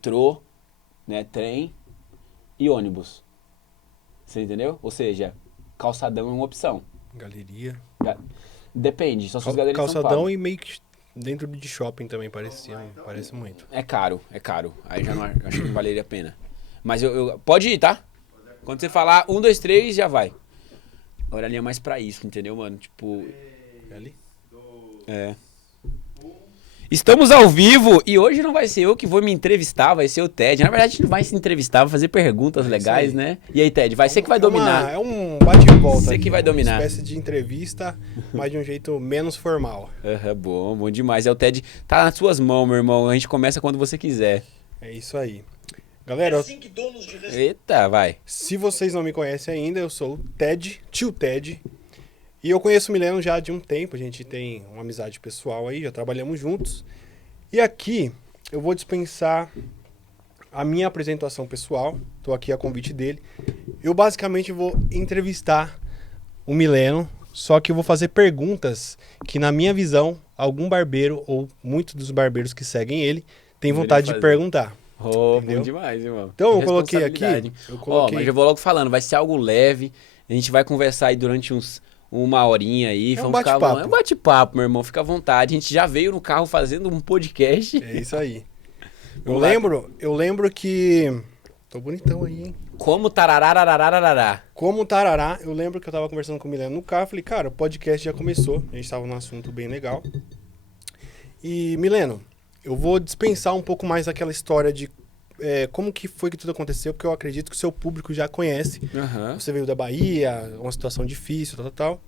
metrô, né, trem e ônibus. Você entendeu? Ou seja, calçadão é uma opção. Galeria. Depende, só se os galerias de São Calçadão Paulo. e meio que dentro de shopping também parece muito. É caro, é caro. Aí já não acho que não valeria a pena. Mas pode ir, tá? Quando você falar 1, 2, 3, já vai. A horário é mais pra isso, entendeu, mano? Tipo. É ali? É. Estamos ao vivo e hoje não vai ser eu que vou me entrevistar, vai ser o Ted. Na verdade, a gente não vai se entrevistar, vai fazer perguntas legais, aí. né? E aí, Ted, vai ser que vai dominar. É um bate-volta. Você aqui, que vai dominar. Uma espécie de entrevista, mas de um jeito menos formal. Bom demais. É o Ted, tá nas suas mãos, meu irmão. A gente começa quando você quiser. É isso aí. Galera, Eita, vai. se vocês não me conhecem ainda, eu sou o Ted, tio Ted. E eu conheço o Mileno já de um tempo, a gente tem uma amizade pessoal aí, já trabalhamos juntos. E aqui eu vou dispensar a minha apresentação pessoal, estou aqui a convite dele. Eu basicamente vou entrevistar o Mileno, só que eu vou fazer perguntas que, na minha visão, algum barbeiro ou muitos dos barbeiros que seguem ele tem vontade de perguntar. Bom demais, irmão. Então eu coloquei aqui. Mas eu vou logo falando, vai ser algo leve. A gente vai conversar aí durante uma horinha aí. É um bate-papo. É um bate-papo, meu irmão. Fica à vontade. A gente já veio no carro fazendo um podcast. É isso aí. Eu lembro que... Tô bonitão aí, hein? Como tararararararará. Como tarará, eu lembro que eu tava conversando com o Mileno no carro. Falei, cara, o podcast já começou. A gente tava num assunto bem legal. E, Mileno, eu vou dispensar um pouco mais aquela história de como que foi que tudo aconteceu, porque eu acredito que o seu público já conhece. Você veio da Bahia, uma situação difícil, tal.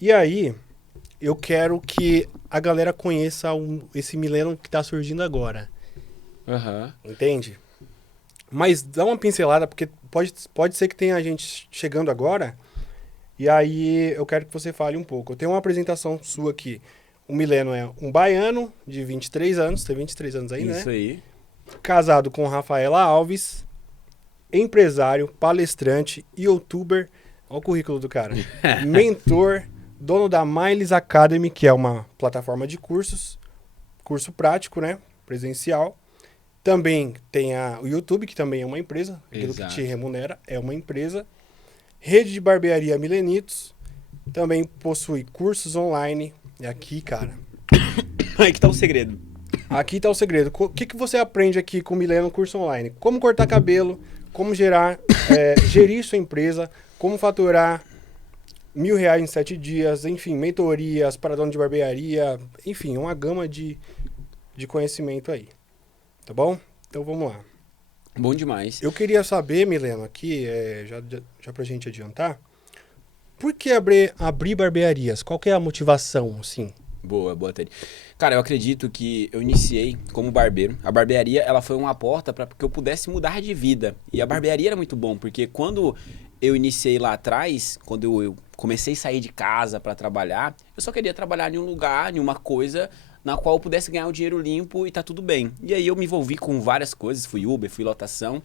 E aí, eu quero que a galera conheça esse Mileno que tá surgindo agora. Entende? Mas dá uma pincelada, porque pode ser que tenha gente chegando agora, e aí eu quero que você fale um pouco. Eu tenho uma apresentação sua aqui. O Mileno é um baiano de 23 anos, tem 23 anos aí, né? Isso aí. Casado com Rafaela Alves, empresário, palestrante, youtuber, olha o currículo do cara, mentor, dono da Miles Academy, que é uma plataforma de curso prático, né? Presencial. Também tem o YouTube, que também é uma empresa, aquilo que te remunera é uma empresa. Rede de barbearia Milenitos, também possui cursos online. E aqui, cara... Aí que tá o segredo. Aqui tá o segredo. O que você aprende aqui com o Mileno no curso online? Como cortar cabelo, como gerir sua empresa, como faturar R$1.000 em 7 dias, enfim, mentorias para dono de barbearia, enfim, uma gama de conhecimento aí. Tá bom? Então vamos lá. Bom demais. Eu queria saber, Mileno, aqui, já pra gente adiantar, por que abrir barbearias? Qual que é a motivação, assim? Boa, Teddy. Cara, eu acredito que eu iniciei como barbeiro. A barbearia, ela foi uma porta para que eu pudesse mudar de vida. E a barbearia era muito bom, porque quando eu iniciei lá atrás, quando eu comecei a sair de casa para trabalhar, eu só queria trabalhar em um lugar, em uma coisa na qual eu pudesse ganhar o dinheiro limpo e tá tudo bem. E aí eu me envolvi com várias coisas, fui Uber, fui lotação,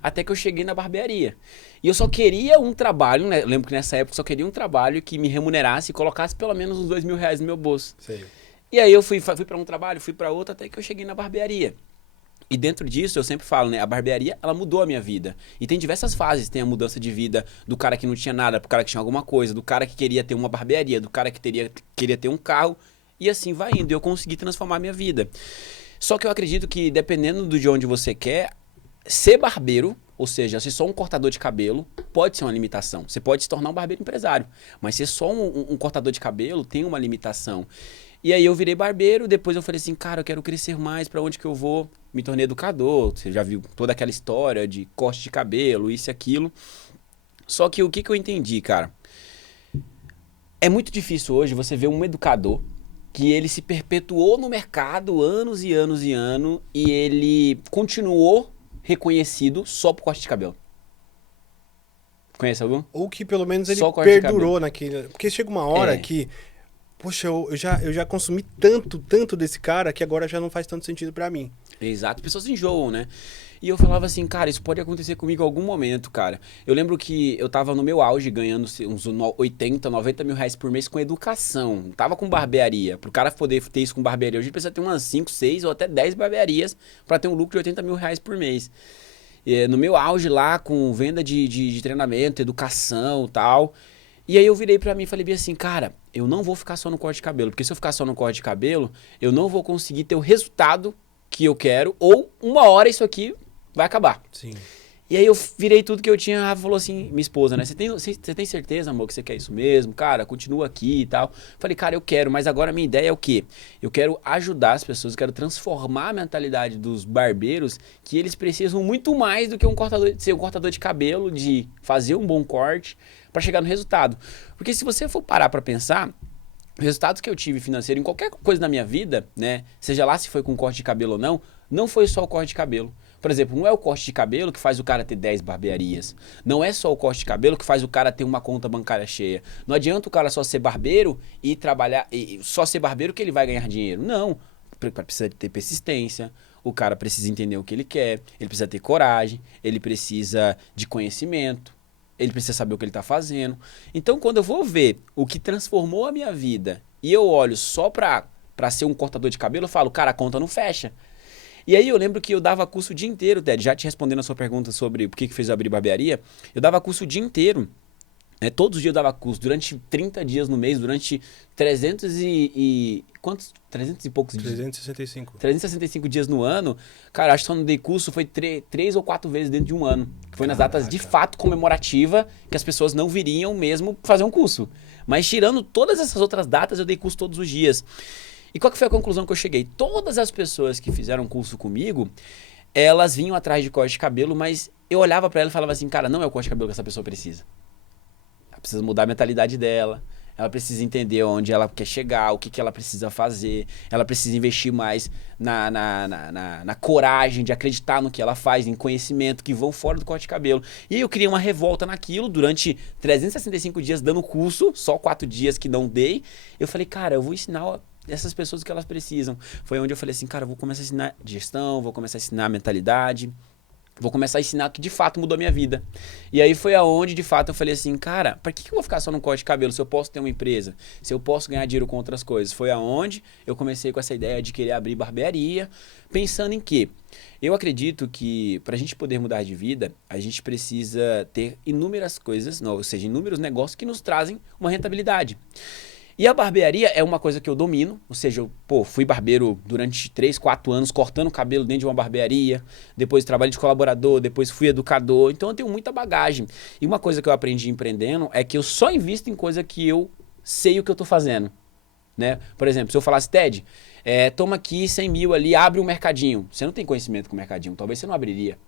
até que eu cheguei na barbearia. E eu só queria um trabalho, né? Eu lembro que nessa época eu só queria um trabalho que me remunerasse e colocasse pelo menos uns R$2.000 no meu bolso. Sei. E aí eu fui para um trabalho, fui para outro, até que eu cheguei na barbearia. E dentro disso, eu sempre falo, né? A barbearia, ela mudou a minha vida. E tem diversas fases. Tem a mudança de vida do cara que não tinha nada pro cara que tinha alguma coisa, do cara que queria ter uma barbearia, do cara que queria ter um carro. E assim vai indo. E eu consegui transformar a minha vida. Só que eu acredito que, dependendo de onde você quer, ser barbeiro, ou seja, ser só um cortador de cabelo, pode ser uma limitação. Você pode se tornar um barbeiro empresário. Mas ser só um cortador de cabelo tem uma limitação. E aí eu virei barbeiro, depois eu falei assim, cara, eu quero crescer mais, pra onde que eu vou? Me tornei educador, você já viu toda aquela história de corte de cabelo, isso e aquilo. Só que o que eu entendi, cara? É muito difícil hoje você ver um educador que ele se perpetuou no mercado anos e anos e anos e ele continuou reconhecido só por corte de cabelo. Conhece algum? Ou que pelo menos ele Só corte de perdurou naquele... Porque chega uma hora que poxa, eu já consumi tanto desse cara que agora já não faz tanto sentido pra mim. Exato, pessoas enjoam, né? E eu falava assim, cara, isso pode acontecer comigo em algum momento, cara. Eu lembro que eu tava no meu auge ganhando uns 80, 90 mil reais por mês com educação. Não tava com barbearia. Pro cara poder ter isso com barbearia, hoje ele precisa ter umas 5, 6 ou até 10 barbearias pra ter um lucro de 80 mil reais por mês. No meu auge lá, com venda de treinamento, educação e tal. E aí eu virei pra mim e falei bem assim, cara, eu não vou ficar só no corte de cabelo. Porque se eu ficar só no corte de cabelo, eu não vou conseguir ter o resultado que eu quero. Ou uma hora isso aqui vai acabar. Sim. E aí eu virei tudo que eu tinha. A Rafa falou assim, minha esposa, né? Você tem certeza, amor, que você quer isso mesmo? Cara, continua aqui e tal. Falei, cara, eu quero, mas agora a minha ideia é o quê? Eu quero ajudar as pessoas, eu quero transformar a mentalidade dos barbeiros, que eles precisam muito mais do que ser um cortador de cabelo, de fazer um bom corte para chegar no resultado. Porque se você for parar para pensar, o resultado que eu tive financeiro em qualquer coisa na minha vida, né? Seja lá se foi com corte de cabelo ou não, não foi só o corte de cabelo. Por exemplo, não é o corte de cabelo que faz o cara ter 10 barbearias. Não é só o corte de cabelo que faz o cara ter uma conta bancária cheia. Não adianta o cara só ser barbeiro e trabalhar, e só ser barbeiro que ele vai ganhar dinheiro. Não. Precisa ter persistência, o cara precisa entender o que ele quer, ele precisa ter coragem, ele precisa de conhecimento, ele precisa saber o que ele está fazendo. Então, quando eu vou ver o que transformou a minha vida e eu olho só para ser um cortador de cabelo, eu falo, cara, a conta não fecha. E aí eu lembro que eu dava curso o dia inteiro, Ted, já te respondendo a sua pergunta sobre por que fez eu abrir barbearia, eu dava curso o dia inteiro, né? Todos os dias eu dava curso, durante 30 dias no mês, durante 300 quantos? 300 e poucos dias? 365. 365 dias no ano, cara, acho que só não dei curso foi 3 ou 4 vezes dentro de um ano. Que foi nas datas de fato comemorativa, que as pessoas não viriam mesmo fazer um curso. Mas tirando todas essas outras datas, eu dei curso todos os dias. E qual que foi a conclusão que eu cheguei? Todas as pessoas que fizeram curso comigo, elas vinham atrás de corte de cabelo, mas eu olhava pra ela e falava assim, cara, não é o corte de cabelo que essa pessoa precisa. Ela precisa mudar a mentalidade dela, ela precisa entender onde ela quer chegar, o que ela precisa fazer, ela precisa investir mais na coragem de acreditar no que ela faz, em conhecimento, que vão fora do corte de cabelo. E aí eu criei uma revolta naquilo durante 365 dias dando curso, só 4 dias que não dei. Eu falei, cara, eu vou ensinar essas pessoas o que elas precisam. Foi onde eu falei assim, cara, eu vou começar a ensinar gestão, vou começar a ensinar mentalidade, vou começar a ensinar o que de fato mudou a minha vida. E aí foi aonde de fato eu falei assim, cara, pra que eu vou ficar só no corte de cabelo se eu posso ter uma empresa, se eu posso ganhar dinheiro com outras coisas? Foi aonde eu comecei com essa ideia de querer abrir barbearia, pensando em quê? Eu acredito que pra gente poder mudar de vida, a gente precisa ter inúmeras coisas, ou seja, inúmeros negócios que nos trazem uma rentabilidade. E a barbearia é uma coisa que eu domino, ou seja, eu fui barbeiro durante 3, 4 anos, cortando cabelo dentro de uma barbearia, depois trabalhei de colaborador, depois fui educador, então eu tenho muita bagagem. E uma coisa que eu aprendi empreendendo é que eu só invisto em coisa que eu sei o que eu tô fazendo, né? Por exemplo, se eu falasse, Ted, toma aqui 100 mil ali, abre um mercadinho. Você não tem conhecimento com o mercadinho, talvez você não abriria.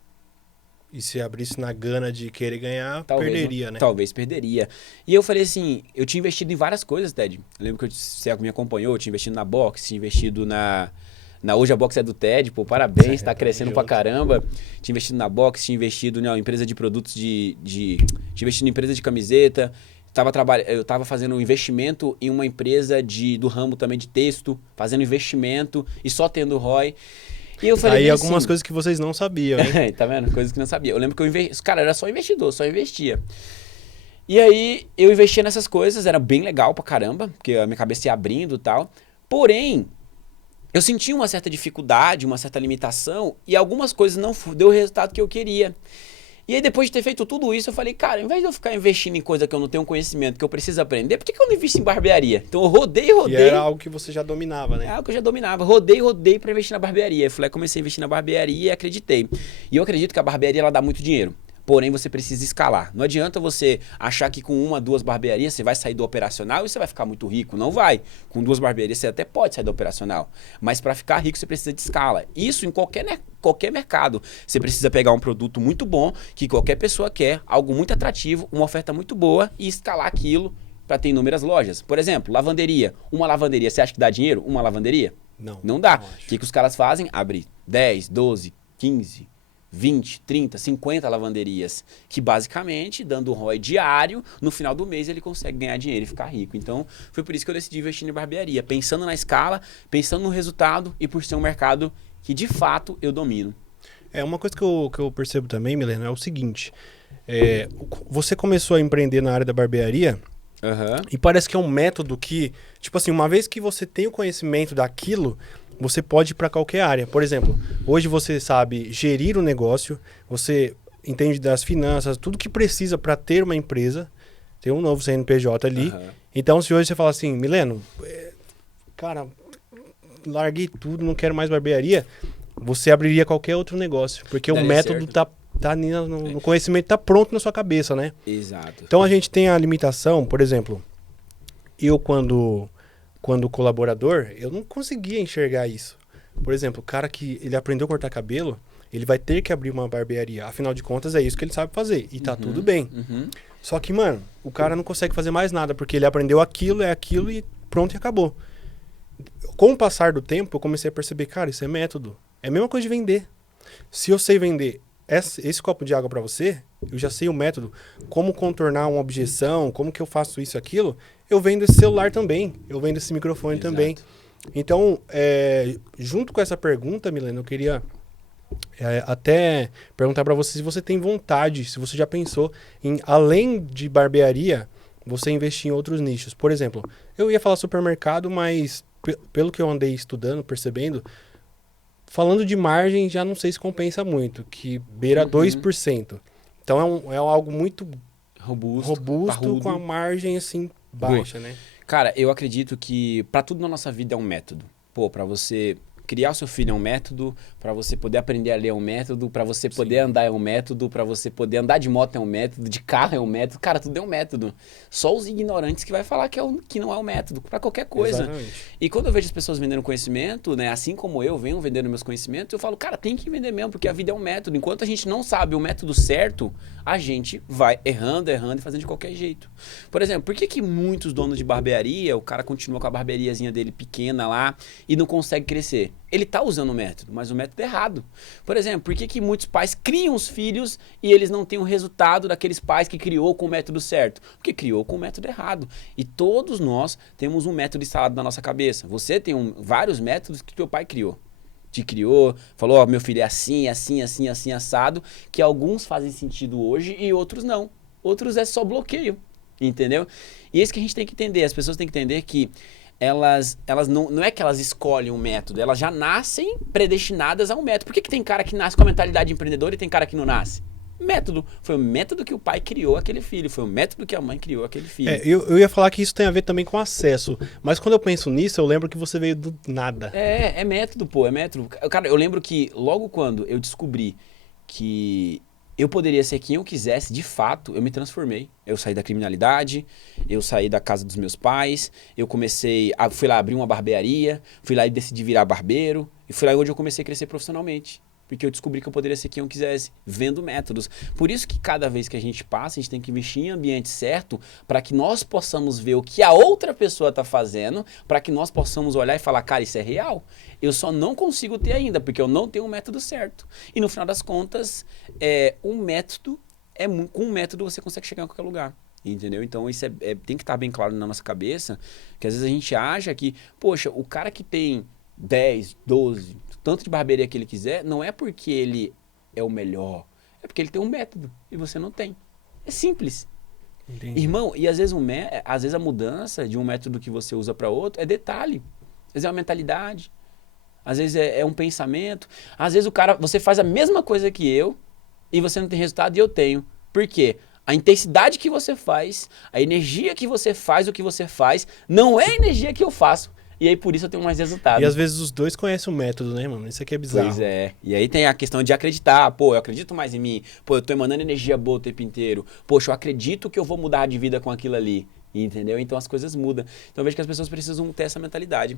E se abrisse na gana de querer ganhar, Talvez, perderia, né? Talvez perderia. E eu falei assim, eu tinha investido em várias coisas, Ted. Eu lembro que você me acompanhou, eu tinha investido na Box, tinha investido hoje a Box é do Ted, pô, parabéns, tá crescendo pra caramba. Tinha investido na Box, tinha investido na empresa de produtos tinha investido em empresa de camiseta. Eu tava fazendo um investimento em uma empresa do ramo também de texto, fazendo investimento e só tendo ROI. E eu falei, aí algumas assim, coisas que vocês não sabiam, hein? Tá vendo? Coisas que não sabia. Eu lembro que eu investi. Cara, era só investidor, só investia. E aí eu investia nessas coisas, era bem legal pra caramba, porque a minha cabeça ia abrindo e tal. Porém, eu sentia uma certa dificuldade, uma certa limitação, e algumas coisas não deu o resultado que eu queria. E aí, depois de ter feito tudo isso, eu falei, cara, ao invés de eu ficar investindo em coisa que eu não tenho conhecimento, que eu preciso aprender, por que eu não invisto em barbearia? Então eu rodei. E era algo que você já dominava, né? É algo que eu já dominava. Rodei pra investir na barbearia. Eu comecei a investir na barbearia e acreditei. E eu acredito que a barbearia, ela dá muito dinheiro. Porém, você precisa escalar. Não adianta você achar que com 1, 2 barbearias você vai sair do operacional e você vai ficar muito rico. Não vai. Com 2 barbearias você até pode sair do operacional. Mas para ficar rico você precisa de escala. Isso em qualquer mercado. Você precisa pegar um produto muito bom, que qualquer pessoa quer, algo muito atrativo, uma oferta muito boa e escalar aquilo para ter inúmeras lojas. Por exemplo, lavanderia. Uma lavanderia, você acha que dá dinheiro? Uma lavanderia? Não. Não dá. O que os caras fazem? Abre 10, 12, 15... 20, 30, 50 lavanderias, que basicamente, dando um ROI diário, no final do mês ele consegue ganhar dinheiro e ficar rico. Então, foi por isso que eu decidi investir em barbearia, pensando na escala, pensando no resultado e por ser um mercado que, de fato, eu domino. Uma coisa que eu percebo também, Milena, é o seguinte, você começou a empreender na área da barbearia e parece que é um método que, tipo assim, uma vez que você tem o conhecimento daquilo, você pode ir para qualquer área. Por exemplo, hoje você sabe gerir o negócio, você entende das finanças, tudo que precisa para ter uma empresa, ter um novo CNPJ ali. Então, se hoje você fala assim, Mileno, cara, larguei tudo, não quero mais barbearia, você abriria qualquer outro negócio, porque o método tá ali no conhecimento, tá pronto na sua cabeça, né? Exato. Então a gente tem a limitação, por exemplo, eu quando colaborador, eu não conseguia enxergar isso. Por exemplo, o cara que ele aprendeu a cortar cabelo, ele vai ter que abrir uma barbearia. Afinal de contas, é isso que ele sabe fazer. E tá tudo bem. Só que, mano, o cara não consegue fazer mais nada, porque ele aprendeu aquilo, é aquilo e pronto e acabou. Com o passar do tempo, eu comecei a perceber, cara, isso é método. É a mesma coisa de vender. Se eu sei vender esse copo de água para você, eu já sei o método, como contornar uma objeção, como que eu faço isso e aquilo, eu vendo esse celular também, eu vendo esse microfone também. Então, junto com essa pergunta, Milena, eu queria até perguntar para você se você tem vontade, se você já pensou em, além de barbearia, você investir em outros nichos. Por exemplo, eu ia falar supermercado, mas pelo que eu andei estudando, percebendo, falando de margem, já não sei se compensa muito, que beira 2%. Então é algo muito robusto com a margem assim baixa, né? Cara, eu acredito que para tudo na nossa vida é um método. Pô, para você criar o seu filho é um método, para você poder aprender a ler é um método, para você poder andar é um método, para você poder andar de moto é um método, de carro é um método. Cara, tudo é um método. Só os ignorantes que vai falar que não é um método, para qualquer coisa. Exatamente. E quando eu vejo as pessoas vendendo conhecimento, né, assim como eu venho vendendo meus conhecimentos, eu falo, cara, tem que vender mesmo, porque a vida é um método. Enquanto a gente não sabe o método certo, a gente vai errando e fazendo de qualquer jeito. Por exemplo, por que muitos donos de barbearia, o cara continua com a barbeariazinha dele pequena lá e não consegue crescer? Ele tá usando o método, mas o método é errado. Por exemplo, por que muitos pais criam os filhos e eles não têm o resultado daqueles pais que criou com o método certo? Porque criou com o método errado. E todos nós temos um método instalado na nossa cabeça. Você tem vários métodos que teu pai criou. Te criou, falou, ó, meu filho é assim, assim, assim, assim, assado, que alguns fazem sentido hoje e outros não. Outros é só bloqueio, entendeu? E é isso que a gente tem que entender. As pessoas têm que entender que elas não é que elas escolhem um método, elas já nascem predestinadas a um método. Por que tem cara que nasce com a mentalidade empreendedora e tem cara que não nasce? Método. Foi o método que o pai criou aquele filho, foi o método que a mãe criou aquele filho. Eu ia falar que isso tem a ver também com acesso, mas quando eu penso nisso, eu lembro que você veio do nada. É método, pô, é método. Cara, eu lembro que logo quando eu descobri que eu poderia ser quem eu quisesse, de fato, eu me transformei. Eu saí da criminalidade, eu saí da casa dos meus pais, fui lá abrir uma barbearia, fui lá e decidi virar barbeiro, e foi lá onde eu comecei a crescer profissionalmente. Porque eu descobri que eu poderia ser quem eu quisesse, vendo métodos. Por isso que cada vez que a gente passa, a gente tem que investir em ambiente certo para que nós possamos ver o que a outra pessoa está fazendo, para que nós possamos olhar e falar, cara, isso é real. Eu só não consigo ter ainda, porque eu não tenho um método certo. E no final das contas, com um método você consegue chegar em qualquer lugar. Entendeu? Então isso tem que estar bem claro na nossa cabeça, que às vezes a gente acha que, poxa, o cara que tem 10, 12, tanto de barbearia que ele quiser, não é porque ele é o melhor, é porque ele tem um método e você não tem. É simples. Entendi. Irmão, e às vezes a mudança de um método que você usa para outro é detalhe. Às vezes é uma mentalidade, às vezes é um pensamento, às vezes você faz a mesma coisa que eu e você não tem resultado e eu tenho. Por quê? A intensidade que você faz, a energia que você faz, o que você faz, não é a energia que eu faço. E aí, por isso, eu tenho mais resultado. E às vezes os dois conhecem o método, né, mano? Isso aqui é bizarro. Pois é. E aí tem a questão de acreditar. Pô, eu acredito mais em mim. Pô, eu tô emanando energia boa o tempo inteiro. Poxa, eu acredito que eu vou mudar de vida com aquilo ali. Entendeu? Então as coisas mudam. Então eu vejo que as pessoas precisam ter essa mentalidade.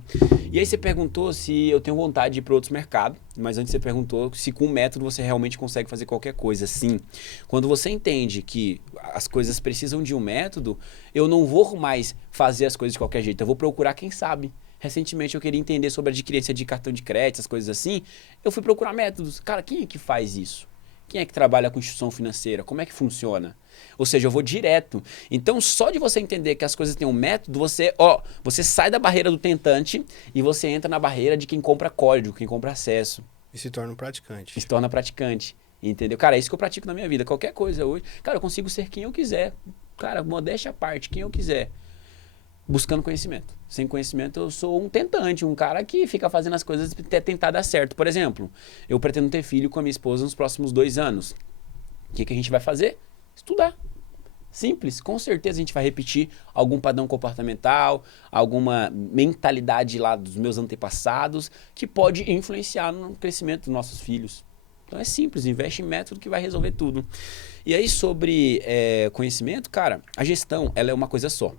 E aí você perguntou se eu tenho vontade de ir para outros mercados, mas antes você perguntou se com o método você realmente consegue fazer qualquer coisa. Sim. Quando você entende que as coisas precisam de um método, eu não vou mais fazer as coisas de qualquer jeito. Eu vou procurar quem sabe. Recentemente eu queria entender sobre a adquirência de cartão de crédito, essas coisas assim. Eu fui procurar métodos. Cara, quem é que faz isso? quem é que trabalha com instituição financeira, como é que funciona. Ou seja, eu vou direto. Então, só de você entender que as coisas têm um método, você sai da barreira do tentante e você entra na barreira de quem compra código, quem compra acesso. E se torna um praticante. E se torna praticante. Entendeu? Cara, é isso que eu pratico na minha vida. Qualquer coisa hoje. Cara, eu consigo ser quem eu quiser. Cara, modéstia à parte, quem eu quiser. Buscando conhecimento. Sem conhecimento, eu sou um tentante, um cara que fica fazendo as coisas até tentar dar certo. Por exemplo, eu pretendo ter filho com a minha esposa nos próximos 2 anos. O que a gente vai fazer? Estudar. Simples. Com certeza a gente vai repetir algum padrão comportamental, alguma mentalidade lá dos meus antepassados que pode influenciar no crescimento dos nossos filhos. Então é simples, investe em método que vai resolver tudo. E aí sobre conhecimento, cara, a gestão ela é uma coisa só.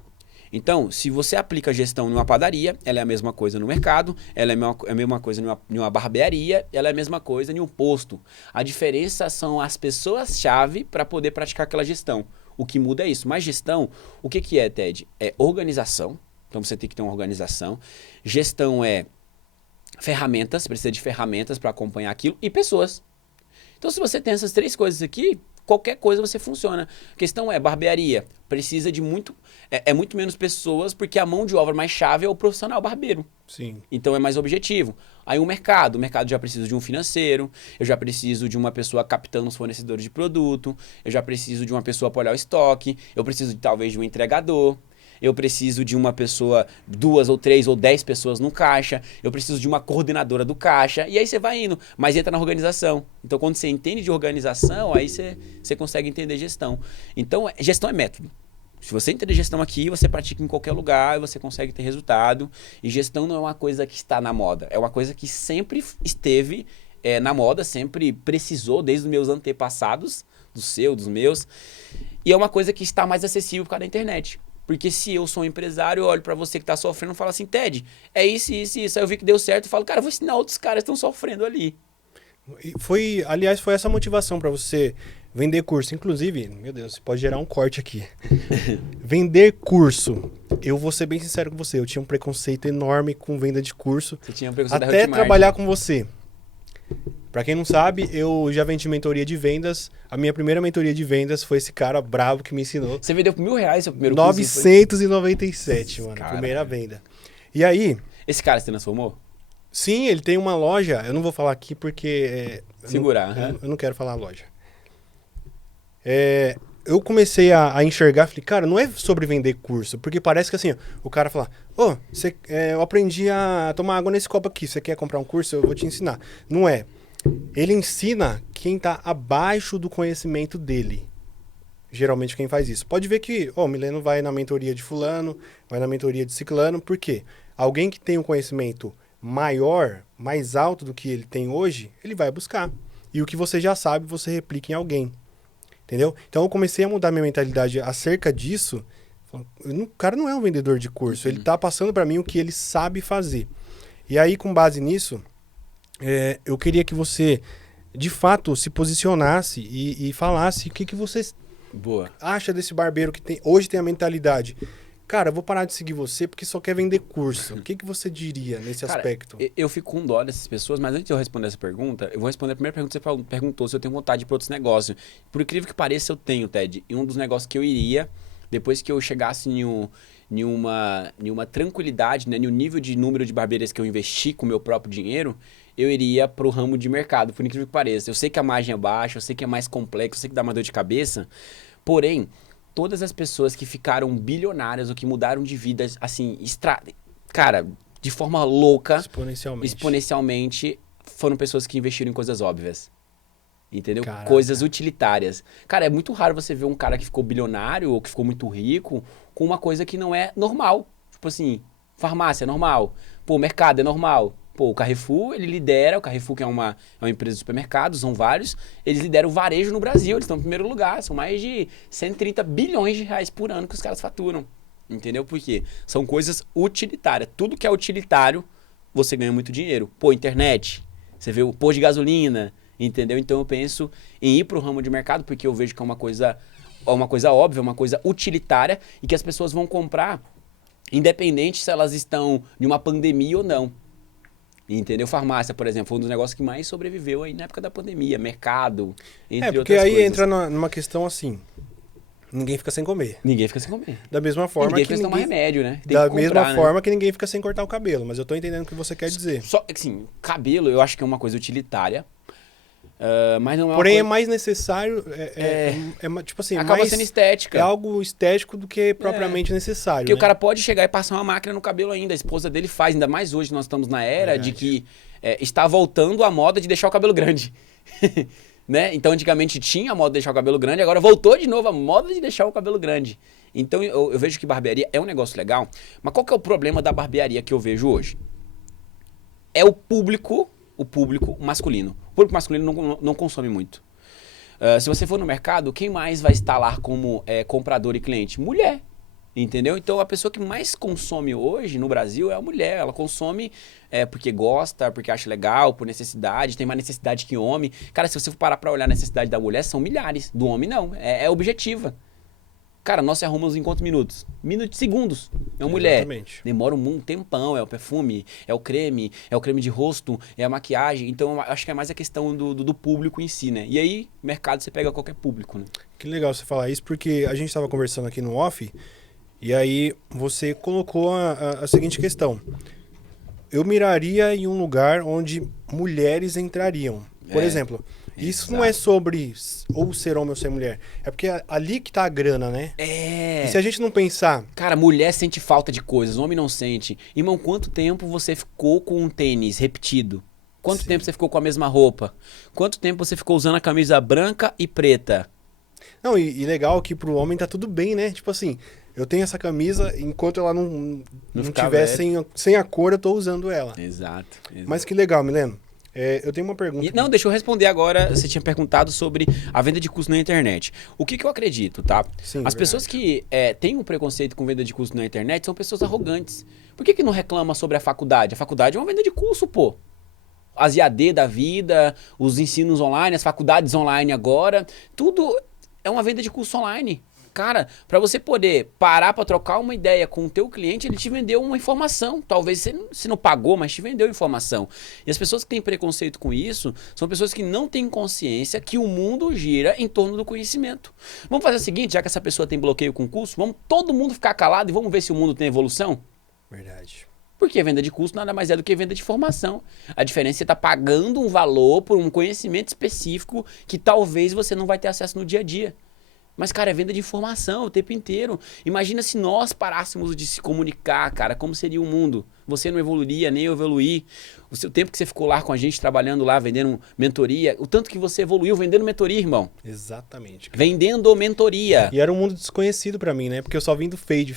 Então, se você aplica a gestão numa padaria, ela é a mesma coisa no mercado, ela é a mesma coisa numa barbearia, ela é a mesma coisa em um posto. A diferença são as pessoas-chave para poder praticar aquela gestão. O que muda é isso. Mas gestão, o que é, Ted? É organização. Então, você tem que ter uma organização. Gestão é ferramentas, você precisa de ferramentas para acompanhar aquilo e pessoas. Então, se você tem essas 3 coisas aqui, qualquer coisa você funciona. A questão é, barbearia, precisa de muito menos pessoas, porque a mão de obra mais chave é o profissional barbeiro. Sim. Então é mais objetivo. Aí o mercado já precisa de um financeiro, eu já preciso de uma pessoa captando os fornecedores de produto, eu já preciso de uma pessoa para olhar o estoque, eu preciso talvez de um entregador, eu preciso de uma pessoa, 2 ou 3 ou 10 pessoas no caixa, eu preciso de uma coordenadora do caixa, e aí você vai indo, mas entra na organização. Então quando você entende de organização, aí você consegue entender gestão. Então gestão é método. Se você entender gestão aqui, você pratica em qualquer lugar e você consegue ter resultado. E gestão não é uma coisa que está na moda, é uma coisa que sempre esteve na moda, sempre precisou, desde os meus antepassados, do seu, dos meus. E é uma coisa que está mais acessível por causa da internet. Porque se eu sou um empresário, eu olho pra você que tá sofrendo e falo assim, Ted, é isso, isso, isso. Aí eu vi que deu certo e falo, cara, eu vou ensinar outros caras que estão sofrendo ali. Aliás, foi essa a motivação pra você vender curso. Inclusive, meu Deus, pode gerar um corte aqui. Vender curso. Eu vou ser bem sincero com você, eu tinha um preconceito enorme com venda de curso. Você tinha um preconceito da até Hotmart. trabalhar com você. Pra quem não sabe, eu já vendi mentoria de vendas. A minha primeira mentoria de vendas foi esse cara bravo que me ensinou. Você vendeu por R$1.000 seu primeiro curso? 997, mano. Cara. Primeira venda. E aí... Esse cara se transformou? Sim, ele tem uma loja. Eu não vou falar aqui porque... Segurar. Eu não quero falar a loja. Eu comecei a enxergar, falei, cara, não é sobre vender curso, porque parece que assim, o cara fala, eu aprendi a tomar água nesse copo aqui, você quer comprar um curso? Eu vou te ensinar. Não é. Ele ensina quem tá abaixo do conhecimento dele. Geralmente quem faz isso. Pode ver que, o Mileno vai na mentoria de fulano, vai na mentoria de ciclano, por quê? Alguém que tem um conhecimento maior, mais alto do que ele tem hoje, ele vai buscar. E o que você já sabe, você replica em alguém. Entendeu? Então eu comecei a mudar minha mentalidade acerca disso. O cara não é um vendedor de curso, ele tá passando para mim o que ele sabe fazer. E aí, com base nisso, eu queria que você, de fato, se posicionasse e falasse o que você acha desse barbeiro que hoje tem a mentalidade. Cara, eu vou parar de seguir você porque só quer vender curso. O que você diria nesse aspecto? Eu fico com dó dessas pessoas, mas antes de eu responder essa pergunta, eu vou responder a primeira pergunta que você perguntou se eu tenho vontade de ir para outros negócios. Por incrível que pareça, eu tenho, Ted. E um dos negócios que eu iria, depois que eu chegasse em uma tranquilidade, né, em um nível de número de barbearias que eu investi com o meu próprio dinheiro, eu iria pro ramo de mercado, por incrível que pareça. Eu sei que a margem é baixa, eu sei que é mais complexo, eu sei que dá uma dor de cabeça, porém, todas as pessoas que ficaram bilionárias ou que mudaram de vida, assim, cara, de forma louca, exponencialmente, foram pessoas que investiram em coisas óbvias. Entendeu? Caraca. Coisas utilitárias. Cara, é muito raro você ver um cara que ficou bilionário ou que ficou muito rico com uma coisa que não é normal. Tipo assim, farmácia é normal. Pô, mercado é normal. Pô, o Carrefour, ele lidera, o Carrefour que é uma empresa de supermercados, são vários, eles lideram o varejo no Brasil, eles estão em primeiro lugar, são mais de 130 bilhões de reais por ano que os caras faturam, entendeu? Por quê? São coisas utilitárias, tudo que é utilitário, você ganha muito dinheiro. Pô, internet, você vê o posto de gasolina, entendeu? Então eu penso em ir pro ramo de mercado, porque eu vejo que é uma coisa óbvia, uma coisa utilitária, e que as pessoas vão comprar, independente se elas estão em uma pandemia ou não. Entendeu? Farmácia, por exemplo, foi um dos negócios que mais sobreviveu aí na época da pandemia. Mercado, entre porque outras aí coisas. entra numa questão assim, ninguém fica sem comer. Ninguém fica sem comer. Da mesma E forma ninguém que precisa tomar remédio, né? Tem da que mesma comprar, né? forma que ninguém fica sem cortar o cabelo, mas eu tô entendendo o que você quer dizer. Só, assim, cabelo eu acho que é uma coisa utilitária, mas não é uma Porém, é coisa... mais necessário, tipo assim, Acaba mais, sendo estética. é algo estético do que propriamente necessário, Porque né? o cara pode chegar e passar uma máquina no cabelo ainda. A esposa dele faz, ainda mais hoje, nós estamos na era Verdade. de que está voltando a moda de deixar o cabelo grande. Né? Então, antigamente tinha a moda de deixar o cabelo grande, agora voltou de novo a moda de deixar o cabelo grande. Então, eu vejo que barbearia é um negócio legal, mas qual que é o problema da barbearia que eu vejo hoje? É o público masculino. O público masculino não consome muito. Se você for no mercado, quem mais vai estar lá como comprador e cliente? Mulher. Entendeu? Então a pessoa que mais consome hoje no Brasil é a mulher. Ela consome porque gosta, porque acha legal, por necessidade, tem mais necessidade que homem. Cara, se você for parar pra olhar a necessidade da mulher, são milhares. Do homem, não. É objetiva. Cara, nós se arrumamos em quantos minutos? Segundos. É uma mulher. Exatamente. Demora um tempão, é o perfume, é o creme de rosto, é a maquiagem. Então, eu acho que é mais a questão do público em si, né? E aí, mercado, você pega qualquer público, né? Que legal você falar isso, porque a gente estava conversando aqui no off, e aí você colocou a seguinte questão. Eu miraria em um lugar onde mulheres entrariam. Por exemplo, isso não é sobre ou ser homem ou ser mulher. É porque ali que tá a grana, né? E se a gente não pensar... Cara, mulher sente falta de coisas, homem não sente. Irmão, quanto tempo você ficou com um tênis repetido? Quanto tempo você ficou com a mesma roupa? Quanto tempo você ficou usando a camisa branca e preta? Não, e legal que pro homem tá tudo bem, né? Tipo assim, eu tenho essa camisa, enquanto ela não tiver sem a cor, eu tô usando ela. Exato. Mas que legal, Mileno. Eu tenho uma pergunta. Não, deixa eu responder agora. Você tinha perguntado sobre a venda de curso na internet. O que eu acredito, tá? Sim, As pessoas que têm um preconceito com venda de curso na internet são pessoas arrogantes. Por que não reclama sobre a faculdade? A faculdade é uma venda de curso, pô. As IAD da vida, os ensinos online, as faculdades online agora, tudo é uma venda de curso online. Cara, para você poder parar para trocar uma ideia com o teu cliente, ele te vendeu uma informação. Talvez você não pagou, mas te vendeu informação. E as pessoas que têm preconceito com isso são pessoas que não têm consciência que o mundo gira em torno do conhecimento. Vamos fazer o seguinte, já que essa pessoa tem bloqueio com o curso, vamos todo mundo ficar calado e vamos ver se o mundo tem evolução? Verdade. Porque venda de curso nada mais é do que venda de formação. A diferença é que você está pagando um valor por um conhecimento específico que talvez você não vai ter acesso no dia a dia. Mas, cara, é venda de informação o tempo inteiro. Imagina se nós parássemos de se comunicar, cara, como seria o mundo? Você não evoluiria, nem eu evoluir. O seu tempo que você ficou lá com a gente, trabalhando lá, vendendo mentoria, o tanto que você evoluiu vendendo mentoria, irmão. Exatamente. Vendendo mentoria. E era um mundo desconhecido pra mim, né? Porque eu só vim do fade,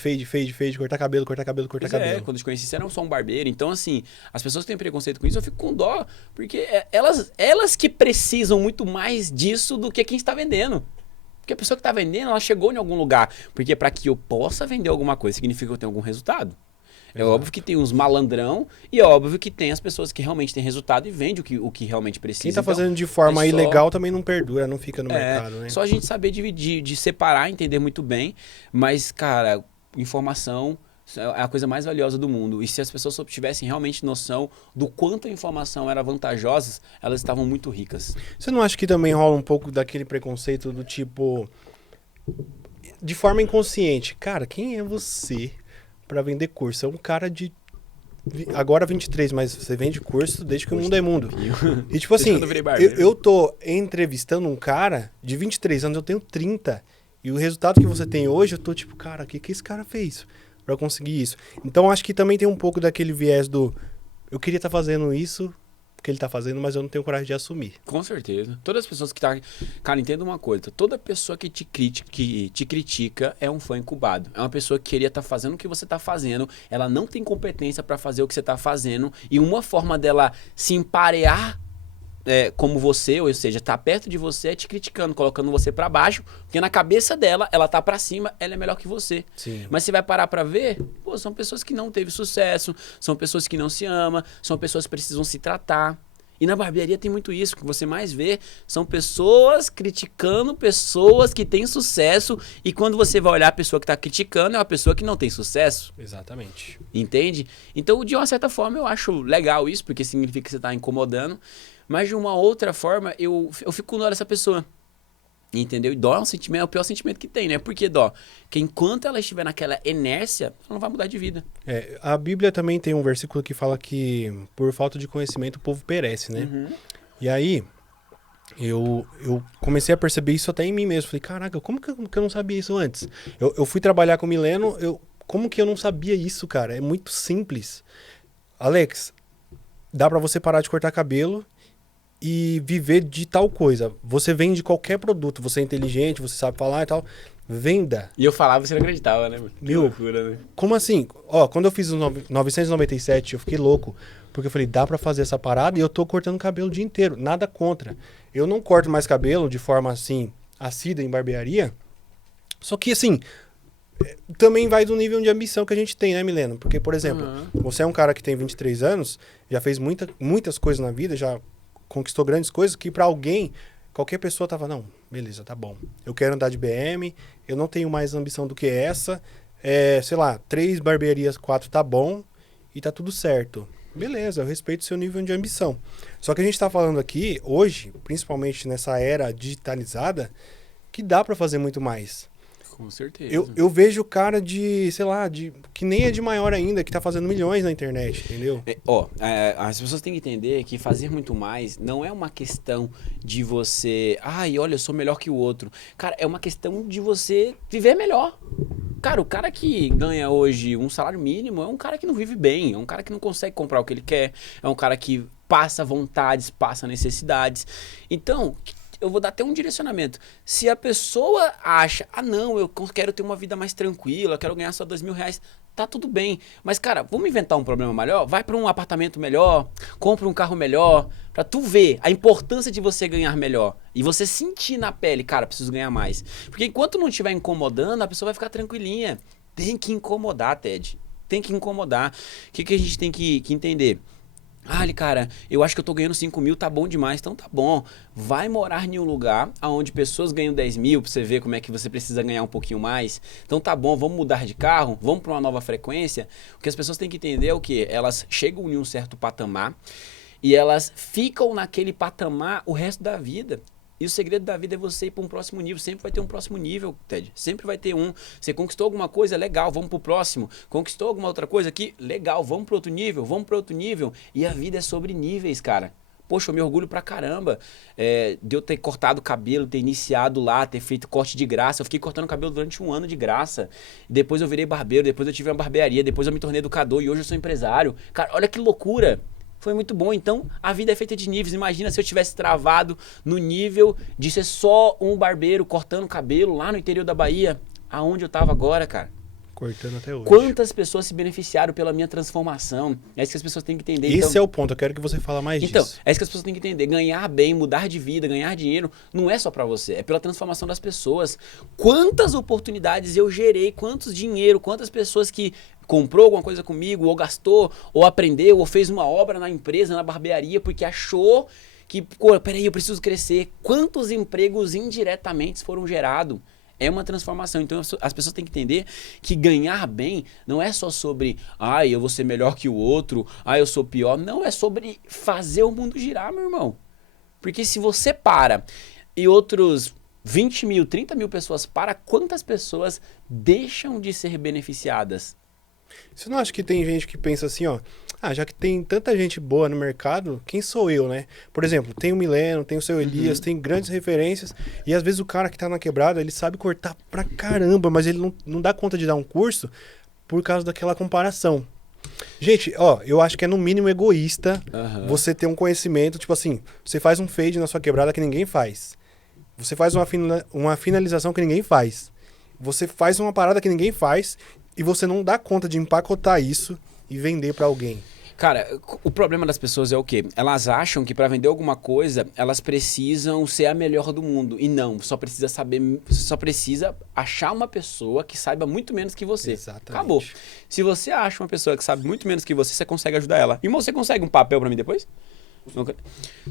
cortar cabelo. Quando eu te conheci, você era só um barbeiro. Então, assim, as pessoas que têm preconceito com isso, eu fico com dó. Porque elas que precisam muito mais disso do que quem está vendendo. Porque a pessoa que está vendendo, ela chegou em algum lugar. Porque para que eu possa vender alguma coisa, significa que eu tenho algum resultado. É óbvio que tem uns malandrão e é óbvio que tem as pessoas que realmente têm resultado e vende o que realmente precisa. Quem tá fazendo de forma ilegal também não perdura, não fica no mercado, né? Só a gente saber dividir, de separar, entender muito bem. Mas, cara, informação é a coisa mais valiosa do mundo. E se as pessoas só tivessem realmente noção do quanto a informação era vantajosa, elas estavam muito ricas. Você não acha que também rola um pouco daquele preconceito do tipo... De forma inconsciente. Cara, quem é você pra vender curso? É um cara de... Agora 23, mas você vende curso desde que o mundo é mundo. E tipo assim, eu tô entrevistando um cara de 23 anos, eu tenho 30. E o resultado que você tem hoje, eu tô tipo, cara, o que esse cara fez pra conseguir isso? Então acho que também tem um pouco daquele viés do... Eu queria estar fazendo isso que ele tá fazendo, mas eu não tenho coragem de assumir. Com certeza. Todas as pessoas que tá... Cara, entenda uma coisa. Toda pessoa que te critica é um fã incubado. É uma pessoa que queria estar fazendo o que você tá fazendo. Ela não tem competência para fazer o que você tá fazendo. E uma forma dela se emparear como você, ou seja, tá perto de você, é te criticando, colocando você para baixo, porque na cabeça dela, ela tá para cima, ela é melhor que você. Sim. Mas você vai parar para ver, pô, são pessoas que não teve sucesso, são pessoas que não se amam, são pessoas que precisam se tratar. E na barbearia tem muito isso. O que você mais vê são pessoas criticando pessoas que têm sucesso. E quando você vai olhar a pessoa que está criticando, é uma pessoa que não tem sucesso. Exatamente. Entende? Então, de uma certa forma, eu acho legal isso, porque significa que você está incomodando. Mas de uma outra forma, eu fico com dó dessa pessoa. Entendeu? E dó é um sentimento, é o pior sentimento que tem, né? Por que dó? Porque enquanto ela estiver naquela inércia, ela não vai mudar de vida. A Bíblia também tem um versículo que fala que por falta de conhecimento o povo perece, né? Uhum. E aí, eu comecei a perceber isso até em mim mesmo. Falei, caraca, como que eu não sabia isso antes? Eu fui trabalhar com o Mileno, como que eu não sabia isso, cara? É muito simples. Alex, dá pra você parar de cortar cabelo e viver de tal coisa. Você vende qualquer produto, você é inteligente, você sabe falar e tal. Venda. E eu falava e você não acreditava, né, mano? Que Meu, loucura, né? Como assim? Ó, quando eu fiz os 997, eu fiquei louco. Porque eu falei, dá pra fazer essa parada e eu tô cortando cabelo o dia inteiro. Nada contra. Eu não corto mais cabelo de forma assim, assídua em barbearia. Só que assim, também vai do nível de ambição que a gente tem, né, Milena? Porque, por exemplo, você é um cara que tem 23 anos, já fez muitas coisas na vida, já conquistou grandes coisas, que pra alguém, qualquer pessoa tava, não, beleza, tá bom. Eu quero andar de BM, eu não tenho mais ambição do que essa. Sei lá, 3 barbearias, 4 tá bom e tá tudo certo. Beleza, eu respeito o seu nível de ambição. Só que a gente tá falando aqui, hoje, principalmente nessa era digitalizada, que dá pra fazer muito mais. Com certeza. Eu vejo cara de, sei lá, que nem é de maior ainda, que tá fazendo milhões na internet, entendeu? As pessoas têm que entender que fazer muito mais não é uma questão de você... Ai, olha, eu sou melhor que o outro. Cara, é uma questão de você viver melhor. Cara, o cara que ganha hoje um salário mínimo é um cara que não vive bem, é um cara que não consegue comprar o que ele quer, é um cara que passa vontades, passa necessidades. Então... eu vou dar até um direcionamento. Se a pessoa acha, não, eu quero ter uma vida mais tranquila, eu quero ganhar só R$2.000, tá tudo bem. Mas, cara, vamos inventar um problema melhor? Vai para um apartamento melhor, compra um carro melhor, pra tu ver a importância de você ganhar melhor. E você sentir na pele, cara, preciso ganhar mais. Porque enquanto não estiver incomodando, a pessoa vai ficar tranquilinha. Tem que incomodar, Ted. Tem que incomodar. O que a gente tem que entender? Cara, eu acho que eu tô ganhando 5 mil, tá bom demais, então tá bom. Vai morar em um lugar onde pessoas ganham 10 mil, pra você ver como é que você precisa ganhar um pouquinho mais. Então tá bom, vamos mudar de carro, vamos pra uma nova frequência. O que as pessoas têm que entender é o quê? Elas chegam em um certo patamar e elas ficam naquele patamar o resto da vida. E o segredo da vida é você ir para um próximo nível. Sempre vai ter um próximo nível, Ted. Sempre vai ter um. Você conquistou alguma coisa, legal, vamos pro próximo. Conquistou alguma outra coisa aqui, legal, vamos pro outro nível, vamos pro outro nível. E a vida é sobre níveis, cara. Poxa, eu me orgulho pra caramba de eu ter cortado o cabelo, ter iniciado lá, ter feito corte de graça. Eu fiquei cortando o cabelo durante 1 ano de graça. Depois eu virei barbeiro, depois eu tive uma barbearia, depois eu me tornei educador e hoje eu sou empresário. Cara, olha que loucura. Foi muito bom. Então, a vida é feita de níveis. Imagina se eu tivesse travado no nível de ser só um barbeiro cortando cabelo lá no interior da Bahia. Aonde eu tava agora, cara? Cortando até hoje. Quantas pessoas se beneficiaram pela minha transformação? É isso que as pessoas têm que entender. Esse é o ponto. Eu quero que você fale mais disso. Então, é isso que as pessoas têm que entender. Ganhar bem, mudar de vida, ganhar dinheiro, não é só pra você. É pela transformação das pessoas. Quantas oportunidades eu gerei, quantos dinheiro, quantas pessoas que comprou alguma coisa comigo, ou gastou, ou aprendeu, ou fez uma obra na empresa, na barbearia, porque achou que, peraí, eu preciso crescer. Quantos empregos indiretamente foram gerados? É uma transformação. Então as pessoas têm que entender que ganhar bem não é só sobre, eu vou ser melhor que o outro, eu sou pior. Não, é sobre fazer o mundo girar, meu irmão. Porque se você para e outros 20 mil, 30 mil pessoas para, quantas pessoas deixam de ser beneficiadas? Você não acha que tem gente que pensa assim, ó, já que tem tanta gente boa no mercado, quem sou eu, né? Por exemplo, tem o Mileno, tem o seu Elias, tem grandes referências, e às vezes o cara que tá na quebrada, ele sabe cortar pra caramba, mas ele não dá conta de dar um curso por causa daquela comparação. Gente, eu acho que é no mínimo egoísta você ter um conhecimento, tipo assim, você faz um fade na sua quebrada que ninguém faz. Você faz uma finalização que ninguém faz. Você faz uma parada que ninguém faz e você não dá conta de empacotar isso e vender pra alguém. Cara, o problema das pessoas é o quê? Elas acham que para vender alguma coisa, elas precisam ser a melhor do mundo. E não, só precisa achar uma pessoa que saiba muito menos que você. Exatamente. Acabou. Se você acha uma pessoa que sabe muito menos que você consegue ajudar ela. E você consegue um papel para mim depois?